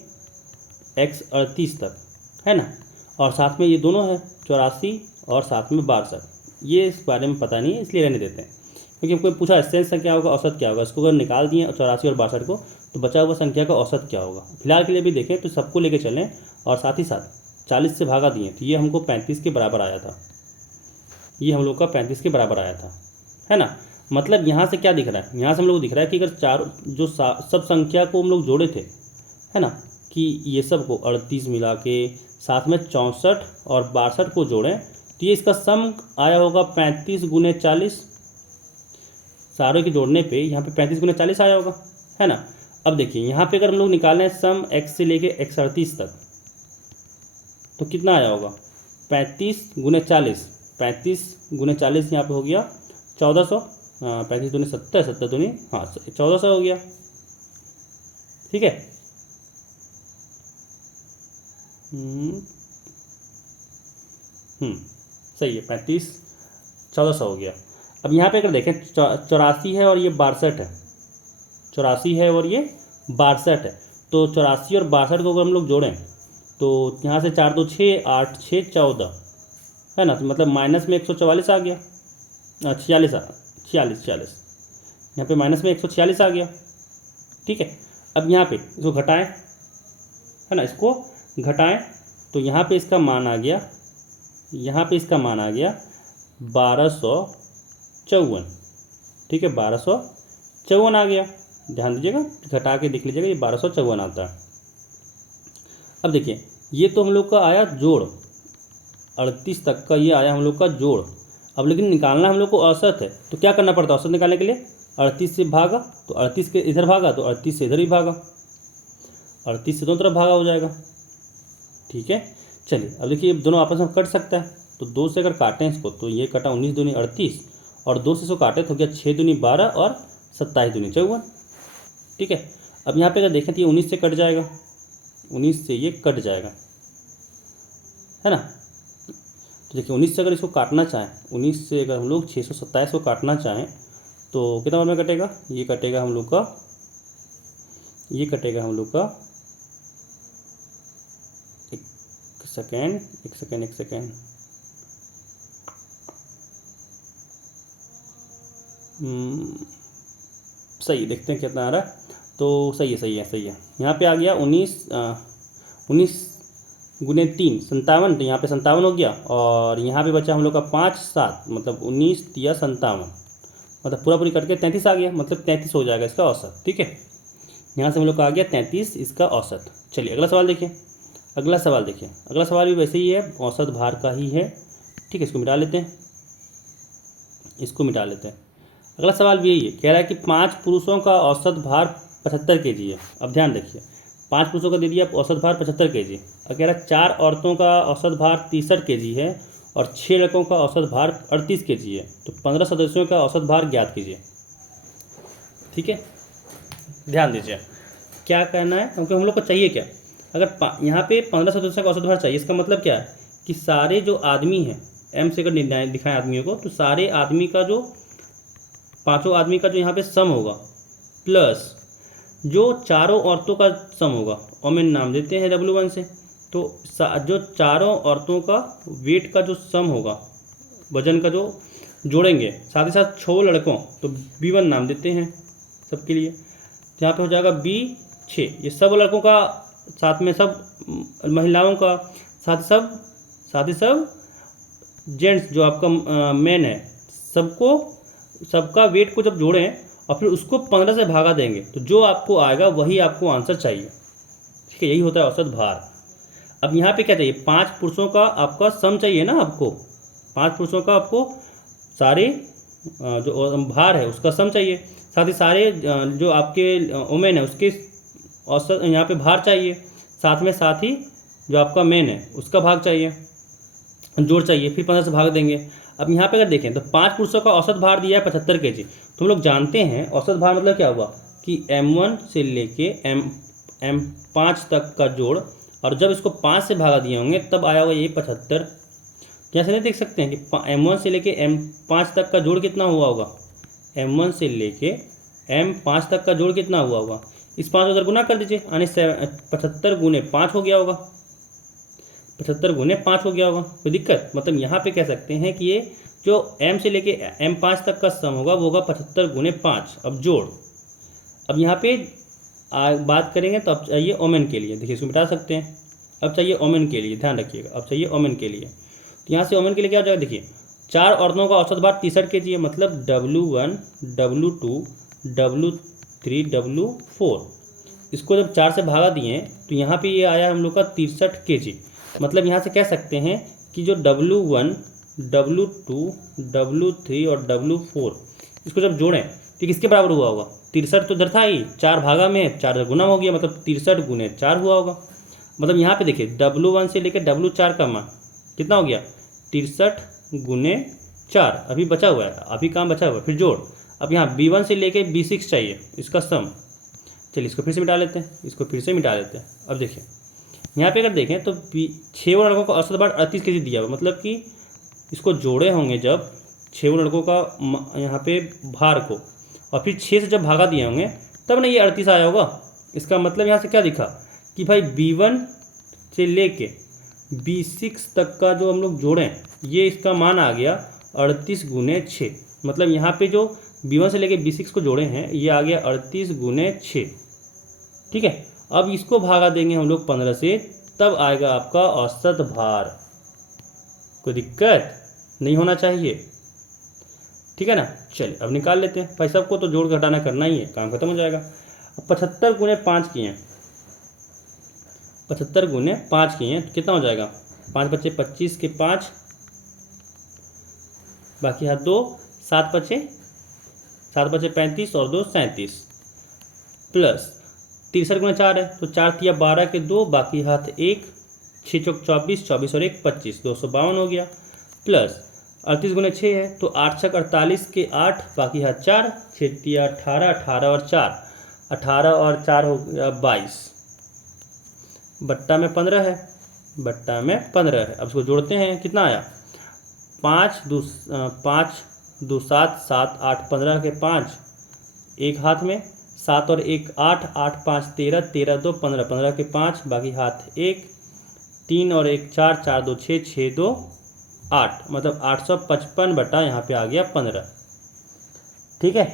x 38 तक है ना, और साथ में ये दोनों है 84 और साथ में 62, ये इस बारे में पता नहीं है इसलिए रहने देते हैं, क्योंकि हमको पूछा शेष संख्याओं का औसत क्या होगा, इसको अगर निकाल दिए 84 और 62 को तो बचा हुआ संख्या का औसत क्या होगा। फिलहाल के लिए भी देखें तो सबको लेके चलें और साथ ही साथ 40 से भागा दिए तो ये हमको 35 के बराबर आया था, ये हम लोग का 35 के बराबर आया था, है ना। मतलब यहाँ से क्या दिख रहा है, यहाँ से हम लोग को दिख रहा है कि अगर चार जो सब संख्या को हम लोग जोड़े थे, है ना, कि ये सब को 38 मिला के साथ में 64 और 62 को जोड़ें तो ये इसका सम आया होगा 35 गुने 40, सारों के जोड़ने पे यहाँ पे 35 गुने 40 आया होगा, है ना। अब देखिए यहाँ पे अगर हम लोग निकालें सम x से लेके x 38 तक तो कितना आया होगा 35 गुने 40, 35 गुने 40 यहाँ पे हो गया 1400, 35 दूनी 70, 70 दूनी 1400 हो गया। ठीक है, सही है, 35 1400 हो गया। अब यहाँ पे अगर देखें 84 है और ये 62 है, 84 है और ये 62 है, तो 84 और 62 को अगर हम लोग जोड़ें तो यहाँ से 4 2 6 8 6 14 है ना, तो मतलब माइनस में 144 आ गया, 46 यहाँ पे माइनस में 146 आ गया। ठीक है, अब यहाँ पे इसको घटाएं, है ना, इसको घटाएं तो यहाँ पे इसका मान आ गया, यहाँ पे इसका मान आ गया 1254। ठीक है, 1254 आ गया, ध्यान दीजिएगा, घटा के देख लीजिएगा, ये 1254 आता है। अब देखिए ये तो हम लोग का आया जोड़, 38 तक का ये आया हम लोग का जोड़। अब लेकिन निकालना हम लोग को औसत है, तो क्या करना पड़ता है औसत निकालने के लिए, 38 से भागा तो 38 के इधर भागा तो 38 से इधर भी भागा, 38 से दोनों तरफ भागा हो जाएगा। ठीक है, चलिए अब देखिए दोनों आपस में कट सकता है, तो 2 से अगर काटें इसको तो ये कटा 19 दूनी 38 और 2 से इसको काटे तो हो गया 6 दूनी 12 और 27 दूनी 54। ठीक है, अब यहाँ पे अगर देखें तो ये 19 से कट जाएगा, 19 से ये कट जाएगा, है ना। तो देखिए 19 से अगर इसको काटना चाहें, 19 से अगर हम लोग 627 को काटना चाहें तो कितना बार में कटेगा, ये कटेगा हम लोग का, ये कटेगा हम लोग का, एक सेकेंड सही, देखते हैं कितना आ रहा है, तो सही है। यहाँ पे आ गया 19 गुने 3 57, तो यहाँ पे 57 हो गया, और यहाँ पे बचा हम लोग का 5 7, मतलब 19 या 57, मतलब पूरी करके 33 आ गया, मतलब 33 हो जाएगा इसका औसत। ठीक है, यहाँ से हम लोग का आ गया 33 इसका औसत। चलिए अगला सवाल देखिए, अगला सवाल भी वैसे ही है, औसत भार का ही है। ठीक है, इसको मिटा लेते हैं, अगला सवाल भी यही है, कह रहा है कि 5 पुरुषों का औसत भार 75 kg है। अब ध्यान देखिए, 5 पुरुषों का दे दिया औसत भार 75 kg, और कह रहा है 4 औरतों का औसत भार 63 kg है और 6 लड़कों का औसत भार 38 kg है, तो 15 सदस्यों का औसत भार ज्ञात कीजिए। ठीक है, ध्यान दीजिए क्या कहना है, क्योंकि हम लोग को चाहिए क्या, अगर यहाँ पे 15 सदस्यों का औसत भार चाहिए, इसका मतलब क्या है कि सारे जो आदमी हैं, एम से अगर दिखाएं आदमियों को, तो सारे आदमी का जो 5 आदमी का जो यहाँ पे सम होगा प्लस जो 4 औरतों का सम होगा, ओमेन नाम देते हैं W1 से, तो जो 4 औरतों का वेट का जो सम होगा, वजन का जो जोड़ेंगे, साथ ही साथ 6 लड़कों, तो B1 नाम देते हैं सबके लिए, तो यहाँ पे हो जाएगा B6, ये सब लड़कों का, साथ में सब महिलाओं का, साथ ही सब जेंट्स जो आपका मेन है, सबका वेट को जब जोड़ें और फिर उसको 15 से भागा देंगे तो जो आपको आएगा वही आपको आंसर चाहिए। ठीक है, यही होता है औसत भार। अब यहाँ पे क्या चाहिए, 5 पुरुषों का आपका सम चाहिए ना, आपको 5 पुरुषों का आपको सारे जो भार है उसका सम चाहिए, साथ ही सारे जो आपके वुमेन है उसके औसत यहाँ पे भार चाहिए, साथ ही जो आपका मेन है उसका भाग चाहिए, जोड़ चाहिए, फिर 15 से भाग देंगे। अब यहाँ पे अगर देखें तो 5 पुरुषों का औसत भार दिया है 75 kg, तो हम लोग जानते हैं औसत भार मतलब क्या हुआ कि M1 से लेके M5 तक का जोड़, और जब इसको 5 से भागा दिए होंगे तब आया हुआ ये 75। यहाँ से नहीं देख सकते हैं कि M1 से लेके M5 तक का जोड़ कितना हुआ होगा, M1 से लेके M5 तक का जोड़ कितना हुआ होगा, इस 5 उधर गुना कर दीजिए, यानी 75 गुने 5 हो गया होगा, 75 गुने 5 हो गया होगा। कोई दिक्कत, मतलब यहाँ पे कह सकते हैं कि ये जो M से लेके M5 तक का सम होगा वो होगा 75 गुने 5। अब जोड़, अब यहाँ पे बात करेंगे तो अब चाहिए ओमेन के लिए, देखिए इसको मिटा सकते हैं। अब चाहिए ओमेन के लिए, ध्यान रखिएगा, अब चाहिए ओमेन के लिए, तो यहाँ से ओमेन के लिए क्या हो जाएगा, देखिए 4 औरतों का औसत भार 63 kg है, मतलब W1 W2 W3 W4, इसको जब 4 से भागा दिए तो यहाँ पे ये आया हम लोग का 63 kg। मतलब यहाँ से कह सकते हैं कि जो W1 W2 W3 और W4 इसको जब जोड़ें तो किसके बराबर हुआ होगा, 63 तो इधर था ही, 4 भागा में 4 गुना हो गया, मतलब 63 गुने 4 हुआ होगा। मतलब यहाँ पे देखिए W1 से लेकर W4 का मान कितना हो गया, 63 गुने 4, अभी बचा हुआ है, अभी काम बचा हुआ है, फिर जोड़। अब यहाँ B1 से लेके B6 चाहिए, इसका सम, चलिए इसको फिर से मिटा लेते हैं, इसको फिर से मिटा लेते हैं। अब देखिए यहाँ पे अगर देखें तो 6 लड़कों का औसत भार 38 kg दिया हुआ, मतलब कि इसको जोड़े होंगे जब 6 लड़कों का यहाँ पे भार को, और फिर 6 से जब भागा दिए होंगे तब ना ये 38 आया होगा। इसका मतलब यहाँ से क्या दिखा कि भाई B1 से लेके B6 तक का जो हम लोग जोड़ें, ये इसका मान आ गया 38 गुने 6। मतलब यहाँ पे जो B1 से लेके B6 को जोड़े हैं ये आ गया 38 गुने 6, ठीक है। अब इसको भागा देंगे हम लोग 15 से, तब आएगा आपका औसत भार। कोई दिक्कत नहीं होना चाहिए, ठीक है ना। चलिए अब निकाल लेते हैं, भाई सबको तो जोड़ घटाना करना ही है, काम खत्म हो जाएगा। अब 75 गुने 5 किए हैं, 75 गुने 5 किए हैं तो कितना हो जाएगा, 5 बचे 25 के 5, बाकी हाथ 2, 7 बचे 35 और 2 37, प्लस 63 गुना 4 है तो 4 तिया 12 के 2, बाकी हाथ 1, 6 चौक 24, 24 और 1 25, 252 हो गया। प्लस 38 गुने 6 है तो 8 छक 48 के 8, बाकी हाथ 4, 6 तिया 18, 18 और 4, 18 और 4 हो गया 22, बट्टा में 15 है, बट्टा में 15 है। अब इसको जोड़ते हैं, कितना आया, 5 2 7 7 8 15 के 5, एक हाथ में 7 और 1 8, 8 5 13, 13 2 15, 15 के 5, बाकी हाथ 1, 3 और 1 4, 4 2 6, 6 2 8, मतलब 855 बटा यहाँ पे आ गया 15, ठीक है।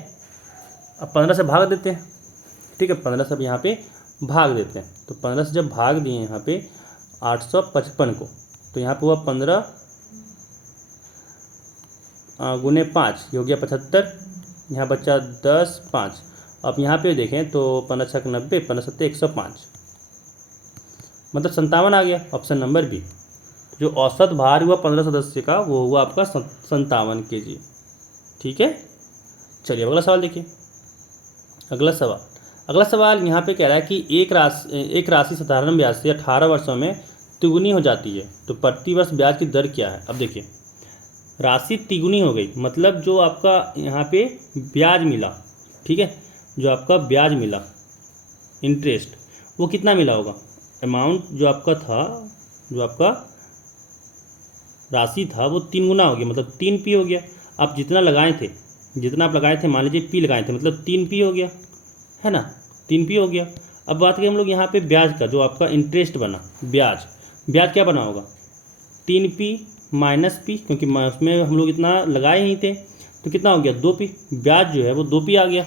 अब 15 से भाग देते हैं, ठीक है, 15 से अब यहाँ पे भाग देते हैं, तो 15 से जब भाग दिए यहाँ पे 855 को, तो यहाँ पे हुआ 15 गुने 5, ये हो गया 75, यहाँ बचा 10 5। अब यहाँ पे देखें तो 15 छक 90, 15 सत्ते 105, मतलब 57 आ गया, ऑप्शन नंबर बी। जो औसत भार हुआ 15 सदस्य का वो हुआ आपका 57 kg, ठीक है। चलिए अगला सवाल देखिए। अगला सवाल यहाँ पे कह रहा है कि एक राशि साधारण ब्याज से 18 वर्षों में तिगुनी हो जाती है, तो प्रति वर्ष ब्याज की दर क्या है। अब देखिए राशि तिगुनी हो गई, मतलब जो आपका यहाँ पे ब्याज मिला, ठीक है, जो आपका ब्याज मिला इंटरेस्ट, वो कितना मिला होगा, अमाउंट जो आपका था, जो आपका राशि था वो 3 गुना हो गया, मतलब 3p हो गया। आप जितना लगाए थे, जितना आप लगाए थे, मान लीजिए p लगाए थे, मतलब 3p हो गया, है ना, 3p हो गया। अब बात करें हम लोग यहाँ पे ब्याज का, जो आपका इंटरेस्ट बना, ब्याज क्या बना होगा, 3p माइनस p, क्योंकि उसमें हम लोग इतना लगाए ही थे, तो कितना हो गया 2p, ब्याज जो है वो 2p आ गया,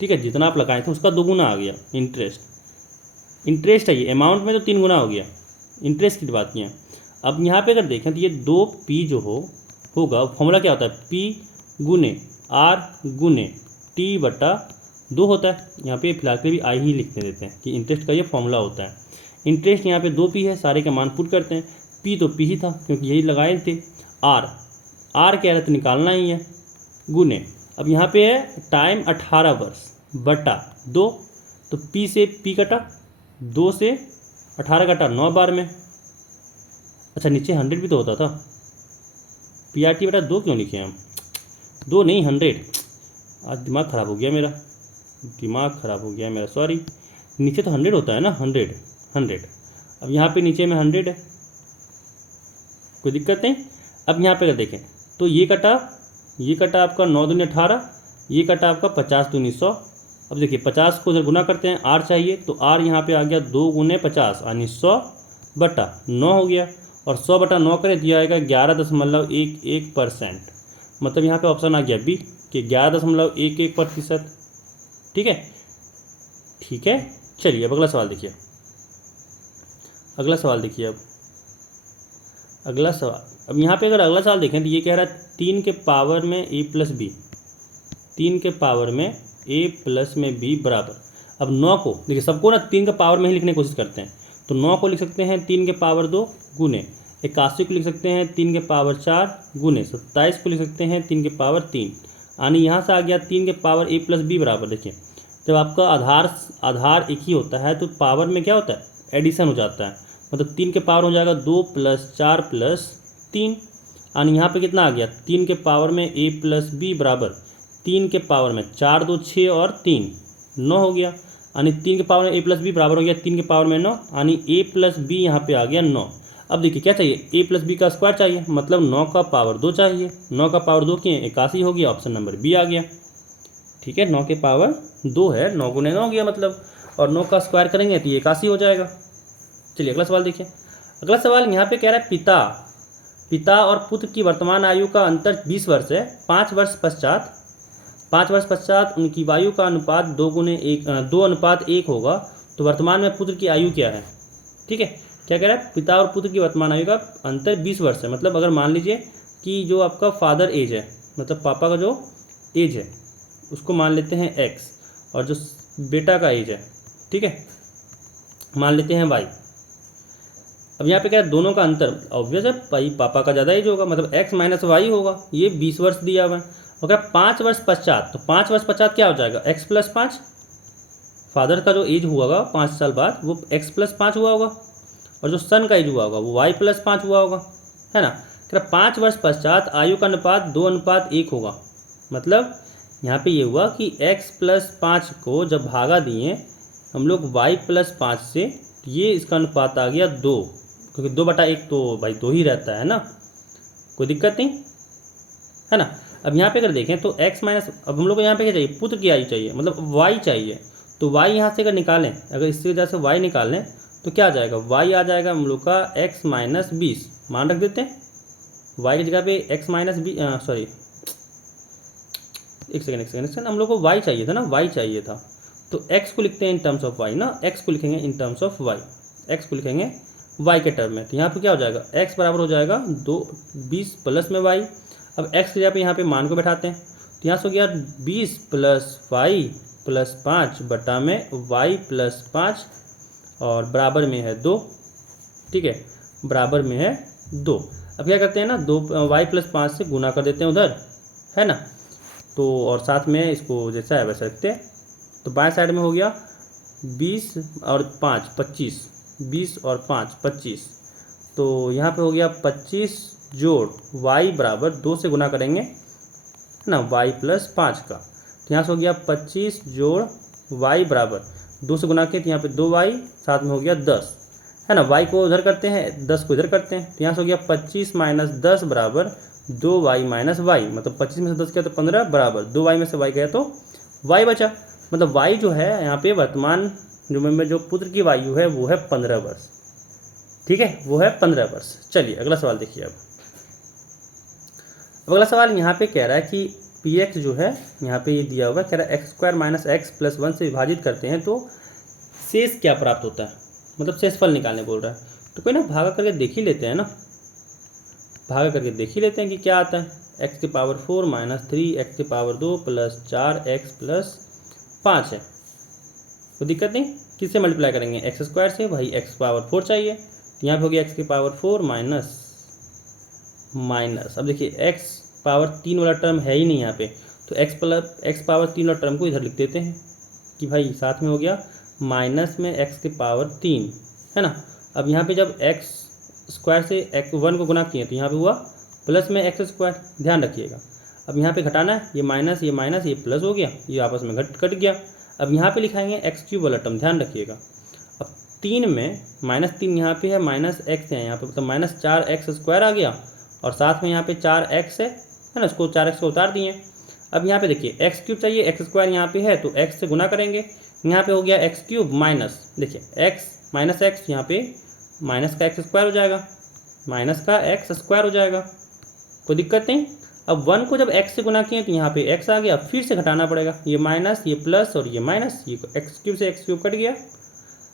ठीक है। जितना आप लगाए थे उसका 2 गुना आ गया इंटरेस्ट है, ये अमाउंट में तो 3 गुना हो गया, इंटरेस्ट की बात नहीं है। अब यहाँ पे अगर देखें तो ये 2p जो होगा, फॉर्मूला क्या होता है, p गुने r गुने t बटा 2 होता है। यहाँ पे फिलहाल के भी आई ही लिखते देते हैं कि इंटरेस्ट का ये फॉर्मूला होता है। इंटरेस्ट यहाँ पे 2p है, सारे का मान पुट करते हैं, p तो p ही था क्योंकि यही लगाए थे, r क्या है तो निकालना ही है, गुने, अब यहाँ पे है टाइम 18 वर्ष बटा 2, तो p से p कटा, 2 से 18 कटा 9 बार में, अच्छा नीचे 100 भी तो होता था, PRT बटा 2 क्यों लिखे हम, 2 नहीं 100, आज दिमाग ख़राब हो गया मेरा, सॉरी, नीचे तो 100 होता है ना, 100। अब यहाँ पे नीचे में 100 है, कोई दिक्कत नहीं। अब यहाँ पे अगर देखें तो ये कटा आपका 9 दूनी 18, ये कटा आपका 50 दूनी 100। अब देखिए 50 को उधर गुना करते हैं, आर चाहिए तो आर यहाँ पे आ गया 2 गुने 50 यानी 100/9 हो गया। और 100/9 करें दिया आएगा 11.11%। मतलब यहाँ पे ऑप्शन आ गया बी कि 11.11%। ठीक है, ठीक है। चलिए अब अगला सवाल देखिए, अगला सवाल देखिए। अब अगला सवाल, अब यहाँ पे अगर अगला सवाल देखें तो ये कह रहा है 3 के पावर में a प्लस बी, 3 के पावर में a प्लस में b बराबर। अब 9 को देखिए, सबको ना 3 के पावर में ही लिखने की कोशिश करते हैं। तो 9 को लिख सकते हैं 3 के पावर 2 गुने, 81 को लिख सकते हैं 3 के पावर 4 गुने, 27 को लिख सकते हैं 3 के पावर 3। यानी यहाँ से आ गया 3 के पावर a प्लस बी बराबर। देखिए जब आपका आधार एक ही होता है तो पावर में क्या होता है, एडिशन हो जाता है। मतलब 3 के पावर हो जाएगा 2 + 4 + 3। यानी यहाँ पे कितना आ गया, 3 के पावर में a प्लस बी बराबर 3 के पावर में 4 2 6 और 3 9 हो गया। यानी 3 के पावर में a प्लस बी बराबर हो गया 3 के पावर में 9, यानी a प्लस बी यहाँ पे आ गया 9। अब देखिए क्या चाहिए, a प्लस बी का स्क्वायर चाहिए, मतलब 9 का पावर 2 चाहिए। 9 का पावर 2 किए 81 हो गया, ऑप्शन नंबर बी आ गया। ठीक है, 9 के पावर 2 है, 9 गुने 9 हो गया मतलब, और 9 का स्क्वायर करेंगे तो ये 81 हो जाएगा। चलिए अगला सवाल देखिए। अगला सवाल यहाँ पे कह रहा है पिता और पुत्र की वर्तमान आयु का अंतर 20 वर्ष है। 5 वर्ष पश्चात उनकी वायु का अनुपात 2:1 होगा। तो वर्तमान में पुत्र की आयु क्या है। ठीक है, क्या कह रहा है, पिता और पुत्र की वर्तमान आयु का अंतर 20 वर्ष है। मतलब अगर मान लीजिए कि जो आपका फादर एज है, मतलब पापा का जो एज है उसको मान लेते हैं x, और जो बेटा का एज है, ठीक है, मान लेते हैं y। अब यहाँ पे क्या है, दोनों का अंतर ऑब्वियस है, भाई पापा का ज़्यादा एज होगा, मतलब x माइनस वाई होगा। ये 20 वर्ष दिया हुआ है। और क्या 5 वर्ष पश्चात, तो 5 वर्ष पश्चात क्या हो जाएगा, x + 5। फादर का जो एज हुआ होगा 5 साल बाद वो x + 5 हुआ होगा, और जो सन का एज हुआ होगा वो y + 5 हुआ होगा, है ना। क्या 5 वर्ष पश्चात आयु का अनुपात 2:1 होगा। मतलब यहाँ पे ये हुआ कि x + 5 को जब भागा दिए हम लोग y + 5 से, ये इसका अनुपात आ गया 2, क्योंकि 2/1 तो भाई 2 ही रहता है ना, कोई दिक्कत नहीं, है ना। अब यहाँ पे अगर देखें तो x माइनस, अब हम लोग को यहाँ पे क्या चाहिए, पुत्र की आयु चाहिए, मतलब y चाहिए। तो y यहाँ से अगर निकालें, अगर इसकी वजह से y निकालें तो क्या आ जाएगा, y आ जाएगा हम लोग का x - 20। मान रख देते हैं y की जगह पे x - 20, सॉरी एक सेकेंड, हम लोग को y चाहिए था ना, y चाहिए था। तो x को लिखते हैं इन टर्म्स ऑफ y ना, x को लिखेंगे in terms of y, x को लिखेंगे y के टर्म में। तो यहाँ पे क्या हो जाएगा, x बराबर हो जाएगा 20 प्लस में y। अब x की जगह पे यहाँ पे मान को बैठाते हैं, तो यहाँ से हो गया 20 + y + 5 बटा में y + 5, और बराबर में है 2। ठीक है, बराबर में है 2। अब क्या करते हैं ना, y + 5 से गुना कर देते हैं उधर, है ना। तो और साथ में इसको जैसा है वैसा रखते हैं। तो बाएं साइड में हो गया 20 और 5 25, 20 और 5 25। तो यहाँ पे हो गया 25 जोड़ y बराबर 2 से गुना करेंगे ना, y + 5 का। तो यहाँ से हो गया 25 जोड़ y बराबर 2 से गुना किए, तो यहाँ पे 2y, साथ में हो गया 10, है ना। y को उधर करते हैं, 10 को इधर करते हैं, तो यहाँ से हो गया 25 - 10 बराबर 2y - y। मतलब 25 में से 10 किया तो 15 बराबर 2y में से y गया तो y बचा। मतलब y जो है यहाँ पे वर्तमान में जो पुत्र की वायु है वो है 15 वर्ष। ठीक है, वो है 15 वर्ष। चलिए अगला सवाल देखिए। अब अगला सवाल यहाँ पे कह रहा है कि px जो है यहाँ पे ये दिया होगा, कह रहा है x² - x + 1 से विभाजित करते हैं तो शेष क्या प्राप्त होता है, मतलब शेषफल निकालने बोल रहा है। तो कोई ना भागा करके देख ही लेते हैं ना, भागा करके देख ही लेते हैं कि क्या आता है। x की पावर 4 - 3 x की पावर 2 + 4x + 5 है, तो दिक्कत नहीं। किससे मल्टीप्लाई करेंगे, x² से, भाई x की पावर 4 चाहिए। तो यहाँ पे हो गया x की पावर 4 माइनस, अब देखिए x पावर 3 वाला टर्म है ही नहीं यहाँ पे, तो x पावर 3 वाला टर्म को इधर लिख देते हैं कि भाई साथ में हो गया माइनस में x की पावर 3, है ना। अब यहाँ पे जब x² से x1 को गुना किए तो यहाँ पे हुआ प्लस में x², ध्यान रखिएगा। अब यहाँ पे घटाना है, ये माइनस ये प्लस हो गया, ये आपस में कट गया। अब यहाँ पे लिखाएंगे x³ वाला टर्म, ध्यान रखिएगा। अब 3 में -3 यहाँ पे है, -x है यहाँ पे, मतलब -4x² आ गया, और साथ में यहाँ पे 4x है ना, इसको 4x को उतार दिए। अब यहाँ पे देखिए एक्स क्यूब चाहिए, एक्स स्क्वायर यहाँ पे है तो एक्स से गुना करेंगे, यहाँ पे हो गया एक्स क्यूब माइनस, देखिए एक्स माइनस एक्स, यहाँ पे माइनस का एक्स स्क्वायर हो जाएगा, माइनस का एक्स स्क्वायर हो जाएगा, कोई दिक्कत नहीं। अब 1 को जब x से गुना किए तो यहाँ पे x आ गया, फिर से घटाना पड़ेगा, ये माइनस ये प्लस और ये माइनस, ये एक्स क्यूब से एक्स क्यूब कट गया।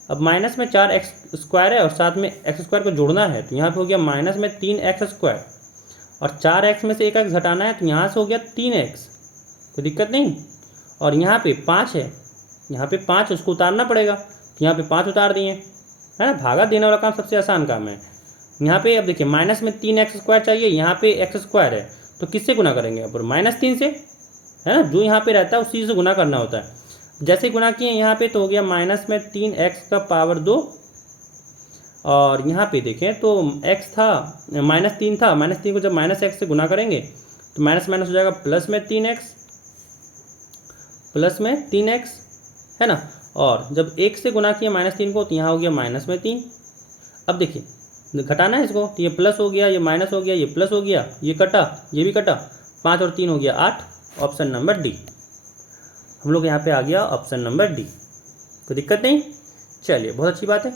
अब माइनस में 4x स्क्वायर है और साथ में एक्स स्क्वायर को जोड़ना है तो यहाँ पे हो गया माइनस में 3x स्क्वायर, और 4x में से एक x घटाना है तो यहाँ से हो गया 3x, कोई दिक्कत नहीं। और यहाँ पे 5 है, यहाँ पे 5 उसको उतारना पड़ेगा तो यहाँ पे 5 उतार दिए, है ना, भागा देने वाला काम सबसे आसान काम है। यहाँ पे अब देखिए माइनस में 3x स्क्वायर चाहिए, यहाँ पे x स्क्वायर है तो किससे गुना करेंगे, अब -3 से, है ना, जो यहाँ पे रहता है उसी से गुना करना होता है। जैसे गुना किए यहाँ पे तो हो गया माइनस में 3x का पावर 2, और यहाँ पे देखें तो x था -3 था, -3 को जब -x से गुना करेंगे तो माइनस माइनस हो जाएगा प्लस में 3x, प्लस में 3x, है ना। और जब 1 से गुना किया -3 को तो यहाँ हो गया माइनस में 3। अब देखिए घटाना है इसको तो ये प्लस हो गया, ये माइनस हो गया, ये प्लस हो गया, ये कटा, ये भी कटा, 5 और 3 हो गया 8, ऑप्शन नंबर डी। हम लोग यहाँ पे आ गया ऑप्शन नंबर डी, कोई दिक्कत नहीं। चलिए बहुत अच्छी बात है,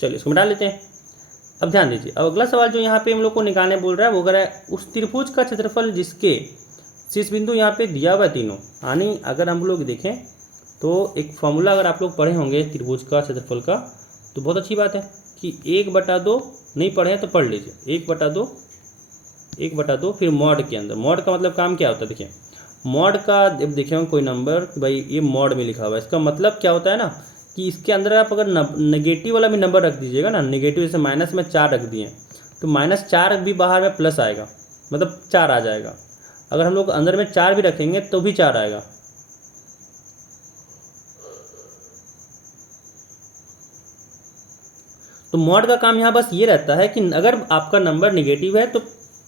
चलिए इसको मिटा लेते हैं। अब ध्यान दीजिए, अब अगला सवाल जो यहाँ पे हम लोग को निकालने बोल रहा है वो कह रहा है उस त्रिभुज का क्षेत्रफल जिसके शीर्ष बिंदु यहाँ पे दिया हुआ है तीनों, यानी अगर हम लोग देखें तो एक फॉर्मूला अगर आप लोग पढ़े होंगे त्रिभुज का क्षेत्रफल का तो बहुत अच्छी बात है कि 1/2, नहीं पढ़े हैं तो पढ़ लीजिए, 1/2 फिर मॉड के अंदर, मॉड का मतलब काम क्या होता है, देखिए मॉड का जब देखें कोई नंबर भाई ये मॉड में लिखा हुआ है, इसका मतलब क्या होता है ना कि इसके अंदर आप अगर नेगेटिव वाला भी नंबर रख दीजिएगा ना, नेगेटिव जैसे माइनस में 4 रख दिए तो -4 भी बाहर में प्लस आएगा, मतलब 4 आ जाएगा। अगर हम लोग अंदर में 4 भी रखेंगे तो भी 4 आएगा। तो मॉड का काम यहाँ बस ये रहता है कि अगर आपका नंबर निगेटिव है तो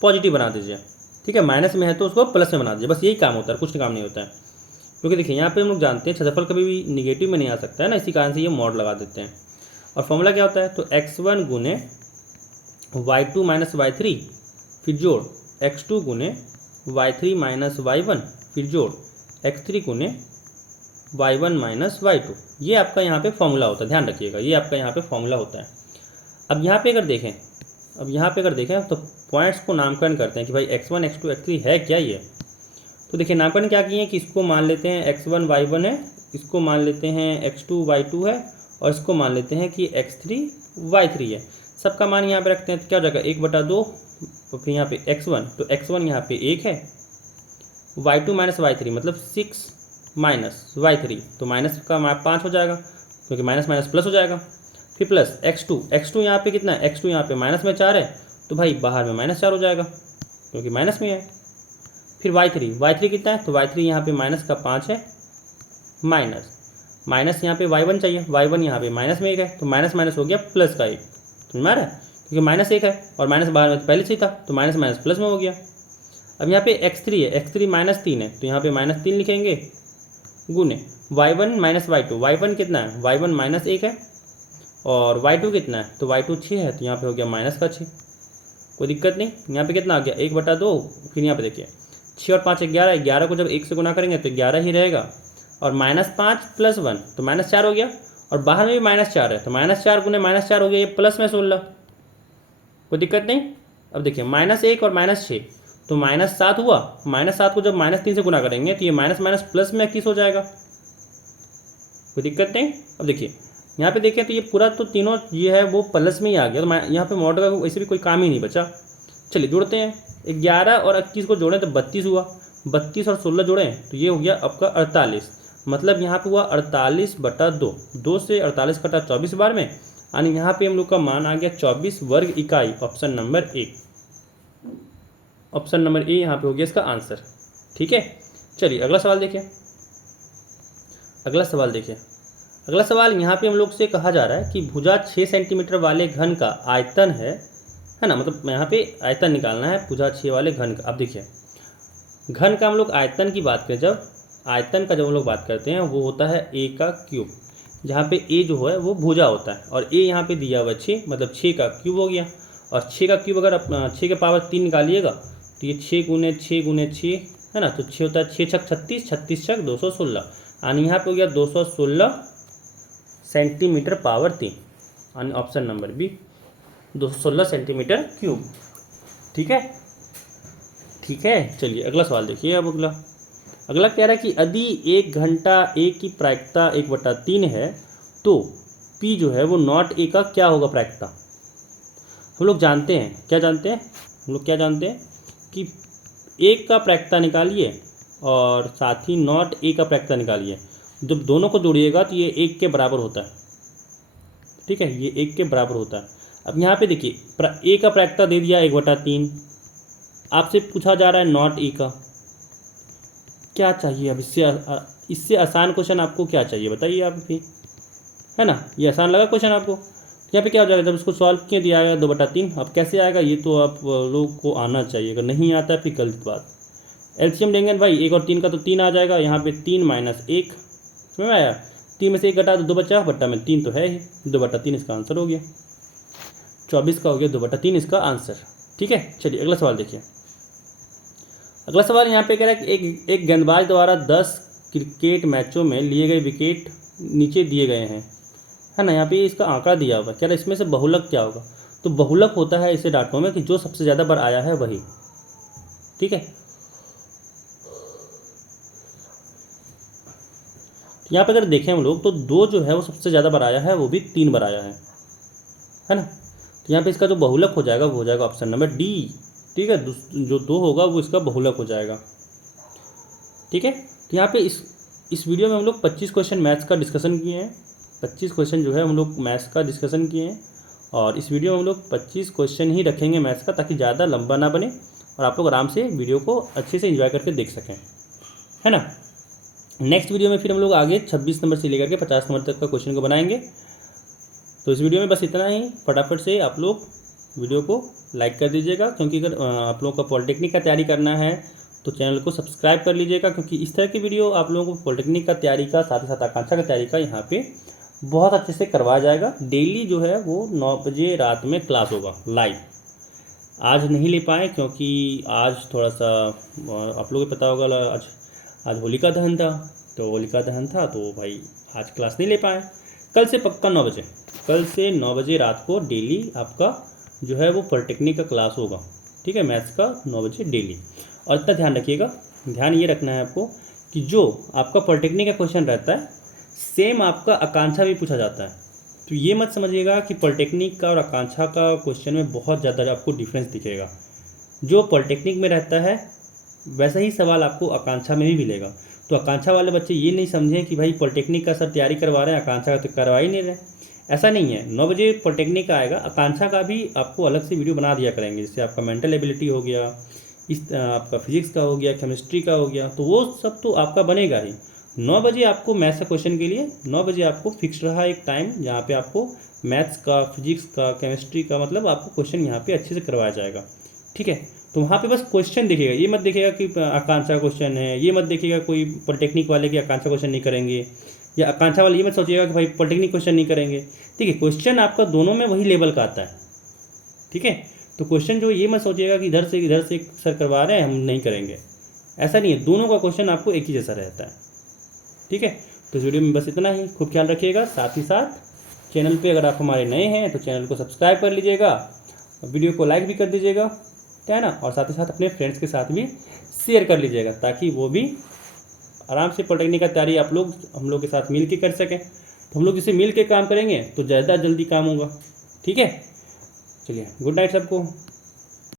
पॉजिटिव बना दीजिए, ठीक है, माइनस में है तो उसको प्लस में बना दीजिए, बस यही काम होता है, कुछ काम नहीं होता है। क्योंकि देखिए यहाँ पे हम लोग जानते हैं क्षेत्रफल कभी भी निगेटिव में नहीं आ सकता है ना, इसी कारण से ये मॉड लगा देते हैं। और फॉर्मूला क्या होता है, तो x1 गुने y2 माइनस y3 फिर जोड़ x2 गुने y3 माइनस y1 फिर जोड़ x3 गुने y1 माइनस y2, ये आपका यहाँ पे फॉर्मूला होता है, ध्यान रखिएगा, ये आपका यहाँ पे फॉर्मूला होता है। अब यहाँ पे अगर देखें तो पॉइंट्स को नामकरण करते हैं कि भाई x1 x2 x3 है क्या ये। तो देखिए नामकरण क्या किए कि इसको मान लेते हैं x1 y1 है, इसको मान लेते हैं x2 y2 है, और इसको मान लेते हैं कि x3 y3 है। सबका मान यहाँ पे रखते हैं तो क्या हो जाएगा 1/2, तो फिर यहाँ पे x1, तो x1 यहाँ पे 1 है, y2 माइनस y3 मतलब 6 माइनस y3, तो माइनस का 5 हो जाएगा क्योंकि माइनस माइनस प्लस हो जाएगा, फिर प्लस x2 यहाँ पे कितना है, x2 यहाँ पे माइनस में 4 है तो भाई बाहर में -4 हो जाएगा क्योंकि माइनस में है। फिर y3 कितना है, तो y3 यहाँ पे माइनस का 5 है, माइनस यहाँ पे y1 चाहिए, y1 यहाँ पे माइनस में 1 है तो माइनस माइनस हो गया प्लस का 1, समझ में आ रहा है, क्योंकि -1 है और माइनस बाहर में पहले से ही था तो माइनस माइनस प्लस में हो गया। अब यहाँ पे x3 है, x3 -3 है तो यहाँ पे -3 लिखेंगे गुने y1 माइनस y1 कितना है, y1 -1 है, और y2 कितना है, तो y2 6 है तो यहाँ पे हो गया माइनस का 6, कोई दिक्कत नहीं। यहाँ पे कितना आ गया 1/2, फिर यहाँ पे देखिए 6 और 5 11, 11 को जब 1 से गुना करेंगे तो 11 ही रहेगा, और -5 + 1 तो -4 हो गया, और बाहर में भी -4 है तो -4 गुने -4 हो गया, ये प्लस में 16, कोई दिक्कत नहीं। अब देखिए -1 और -6 तो -7 हुआ, -7 को जब -3 से गुना करेंगे तो ये माइनस माइनस प्लस में 21 हो जाएगा, कोई दिक्कत नहीं। अब देखिए यहाँ पे देखें तो ये पूरा तो तीनों ये है वो प्लस में ही आ गया, तो यहाँ पे मॉड का वैसे भी कोई काम ही नहीं बचा। चलिए जोड़ते हैं, 11 और 21 को जोड़ें तो 32 हुआ, 32 और 16 जोड़ें तो ये हो गया आपका 48, मतलब यहाँ पे हुआ 48/2, 2 से 48 कटा 24 बार में, यानी यहाँ पे हम लोग का मान आ गया 24 वर्ग इकाई, option number A, option number A यहाँ पे हो गया इसका आंसर, ठीक है। चलिए अगला सवाल देखिए, अगला सवाल यहाँ पे हम लोग से कहा जा रहा है कि भुजा 6 सेंटीमीटर वाले घन का आयतन है ना, मतलब यहाँ पे आयतन निकालना है भुजा 6 वाले घन का। अब देखिए घन का हम लोग आयतन की बात करें, जब आयतन का जब हम लोग बात करते हैं वो होता है a का क्यूब, जहाँ पे a जो है वो भुजा होता है, और a यहाँ पे दिया हुआ 6, मतलब 6 का क्यूब हो गया, और 6 का क्यूब अगर आप 6 के पावर 3 निकालिएगा तो ये 6 × 6 × 6 है ना, तो 6 होता है 6 छक 36, 36 छक 216, यानी यहाँ पे हो गया 216 सेंटीमीटर पावर 3, यानी option number B 216 centimetre cube. ठीक है, ठीक है। चलिए अगला सवाल देखिए। अब अगला कह रहा है कि यदि 1 घंटा ए की प्रायिकता 1/3 है तो पी जो है वो नॉट ए का क्या होगा प्रायिकता। हम लोग जानते हैं, क्या जानते हैं हम लोग, क्या जानते हैं कि 1 का प्रायिकता निकालिए और साथ ही नॉट ए का प्रायिकता निकालिए। जब दोनों को जोड़िएगा तो ये 1 के बराबर होता है। ठीक है, ये 1 के बराबर होता है। अब यहाँ पे देखिए ए का प्रायिकता दे दिया 1/3, आपसे पूछा जा रहा है नॉट ए का, क्या चाहिए। अब इससे आसान क्वेश्चन आपको क्या चाहिए बताइए आप भी, है ना। ये आसान लगा क्वेश्चन आपको। यहाँ पे क्या हो जाएगा, जब इसको सॉल्व किया दिया आएगा 2/3। अब कैसे आएगा ये तो आप लोग को आना चाहिए, अगर नहीं आता है फिर गलत बात। एलसीएम लेंगे भाई, 1 और 3 का तो 3 आ जाएगा। यहाँ पे 3 - 1 समझ में आया, 3 में से 1 घटा तो 2 बचा, बट्टा में 3 तो है ही, 2/3 इसका आंसर हो गया। 24 का हो गया 2/3 इसका आंसर। ठीक है, चलिए अगला सवाल देखिए। अगला सवाल यहाँ पे कह रहा है कि एक गेंदबाज द्वारा 10 क्रिकेट मैचों में लिए गए विकेट नीचे दिए गए हैं, है ना। यहाँ पे इसका आंकड़ा दिया हुआ है, कह रहा है इसमें से बहुलक क्या होगा। तो बहुलक होता है इसे डाटों में कि जो सबसे ज़्यादा बार आया है वही। ठीक है, यहाँ पे अगर देखें हम लोग तो 2 जो है वो सबसे ज़्यादा बार आया है, वो भी 3 बार आया है ना। तो यहाँ पे इसका जो बहुलक हो जाएगा वो हो जाएगा ऑप्शन नंबर डी। ठीक है, जो 2 होगा वो इसका बहुलक हो जाएगा। ठीक है, तो यहाँ पे इस वीडियो में हम लोग 25 क्वेश्चन मैथ्स का डिस्कशन किए हैं। 25 क्वेश्चन जो है हम लोग मैथ्स का डिस्कशन किए हैं, और इस वीडियो में हम लोग 25 क्वेश्चन ही रखेंगे मैथ्स का, ताकि ज़्यादा लंबा ना बने और आप लोग आराम से वीडियो को अच्छे से एंजॉय करके देख सकें, है ना। नेक्स्ट वीडियो में फिर हम लोग आगे 26 नंबर से लेकर के 50 नंबर तक का क्वेश्चन को बनाएंगे। तो इस वीडियो में बस इतना ही। फटाफट से आप लोग वीडियो को लाइक कर दीजिएगा, क्योंकि अगर आप लोगों का पॉलिटेक्निक का तैयारी करना है तो चैनल को सब्सक्राइब कर लीजिएगा, क्योंकि इस तरह की वीडियो आप लोगों को पॉलिटेक्निक का तैयारी का, साथ ही साथ आकांक्षा का तैयारी का यहाँ पे बहुत अच्छे से करवाया जाएगा। डेली जो है वो 9 बजे रात में क्लास होगा लाइव। आज नहीं ले पाए क्योंकि आज थोड़ा सा आप लोगों को पता होगा, आज होलिका दहन था, तो होलिका दहन था तो भाई आज क्लास नहीं ले पाए। कल से पक्का 9 बजे, कल से 9 बजे रात को डेली आपका जो है वो पॉलिटेक्निक का क्लास होगा। ठीक है, मैथ्स का 9 बजे डेली। और इतना ध्यान रखिएगा, ध्यान ये रखना है आपको कि जो आपका पॉलिटेक्निक का क्वेश्चन रहता है सेम आपका आकांक्षा भी पूछा जाता है। तो ये मत समझिएगा कि पॉलिटेक्निक का और आकांक्षा का क्वेश्चन में बहुत ज़्यादा आपको डिफरेंस दिखेगा। जो पॉलिटेक्निक में रहता है वैसा ही सवाल आपको आकांक्षा में भी मिलेगा। तो आकांक्षा वाले बच्चे ये नहीं समझें कि भाई पॉलिटेक्निक का सर तैयारी करवा रहे हैं, आकांक्षा का तो करवा ही नहीं रहे, ऐसा नहीं है। 9 बजे पॉलिटेक्निक का आएगा, आकांक्षा का भी आपको अलग से वीडियो बना दिया करेंगे। जैसे आपका मेंटल एबिलिटी हो गया, आपका फिजिक्स का हो गया, केमिस्ट्री का हो गया, तो वो सब तो आपका बनेगा ही। 9 बजे आपको मैथ्स का क्वेश्चन के लिए 9 बजे आपको फिक्स रहा एक टाइम, जहाँ पे आपको मैथ्स का, फिजिक्स का, केमिस्ट्री का मतलब आपको क्वेश्चन यहाँ पे अच्छे से करवाया जाएगा। ठीक है, तो वहाँ पे बस क्वेश्चन देखिएगा, ये मत देखिएगा कि आकांक्षा क्वेश्चन है, ये मत देखिएगा कोई पॉलिटेक्निक वाले की आकांक्षा क्वेश्चन नहीं करेंगे, या आकांक्षा वाले ये मत सोचिएगा कि भाई पॉलिटेक्निक क्वेश्चन नहीं करेंगे। ठीक है, क्वेश्चन आपका दोनों में वही लेवल का आता है। ठीक है, तो क्वेश्चन जो ये मत सोचिएगा कि इधर से सर करवा रहे हैं हम नहीं करेंगे, ऐसा नहीं है। दोनों का क्वेश्चन आपको एक ही जैसा रहता है। ठीक है, तो इस वीडियो में बस इतना ही। खूब ख्याल रखिएगा। साथ ही साथ चैनल पे अगर आप हमारे नए हैं तो चैनल को सब्सक्राइब कर लीजिएगा, वीडियो को लाइक भी कर दीजिएगा, है ना। और साथ ही साथ अपने फ्रेंड्स के साथ भी शेयर कर लीजिएगा, ताकि वो भी आराम से पॉलिटेक्निक का तैयारी आप लोग हम लोग के साथ मिल के कर सकें। तो हम लोग इसे मिल के काम करेंगे तो ज़्यादा जल्दी काम होगा। ठीक है, चलिए गुड नाइट सबको।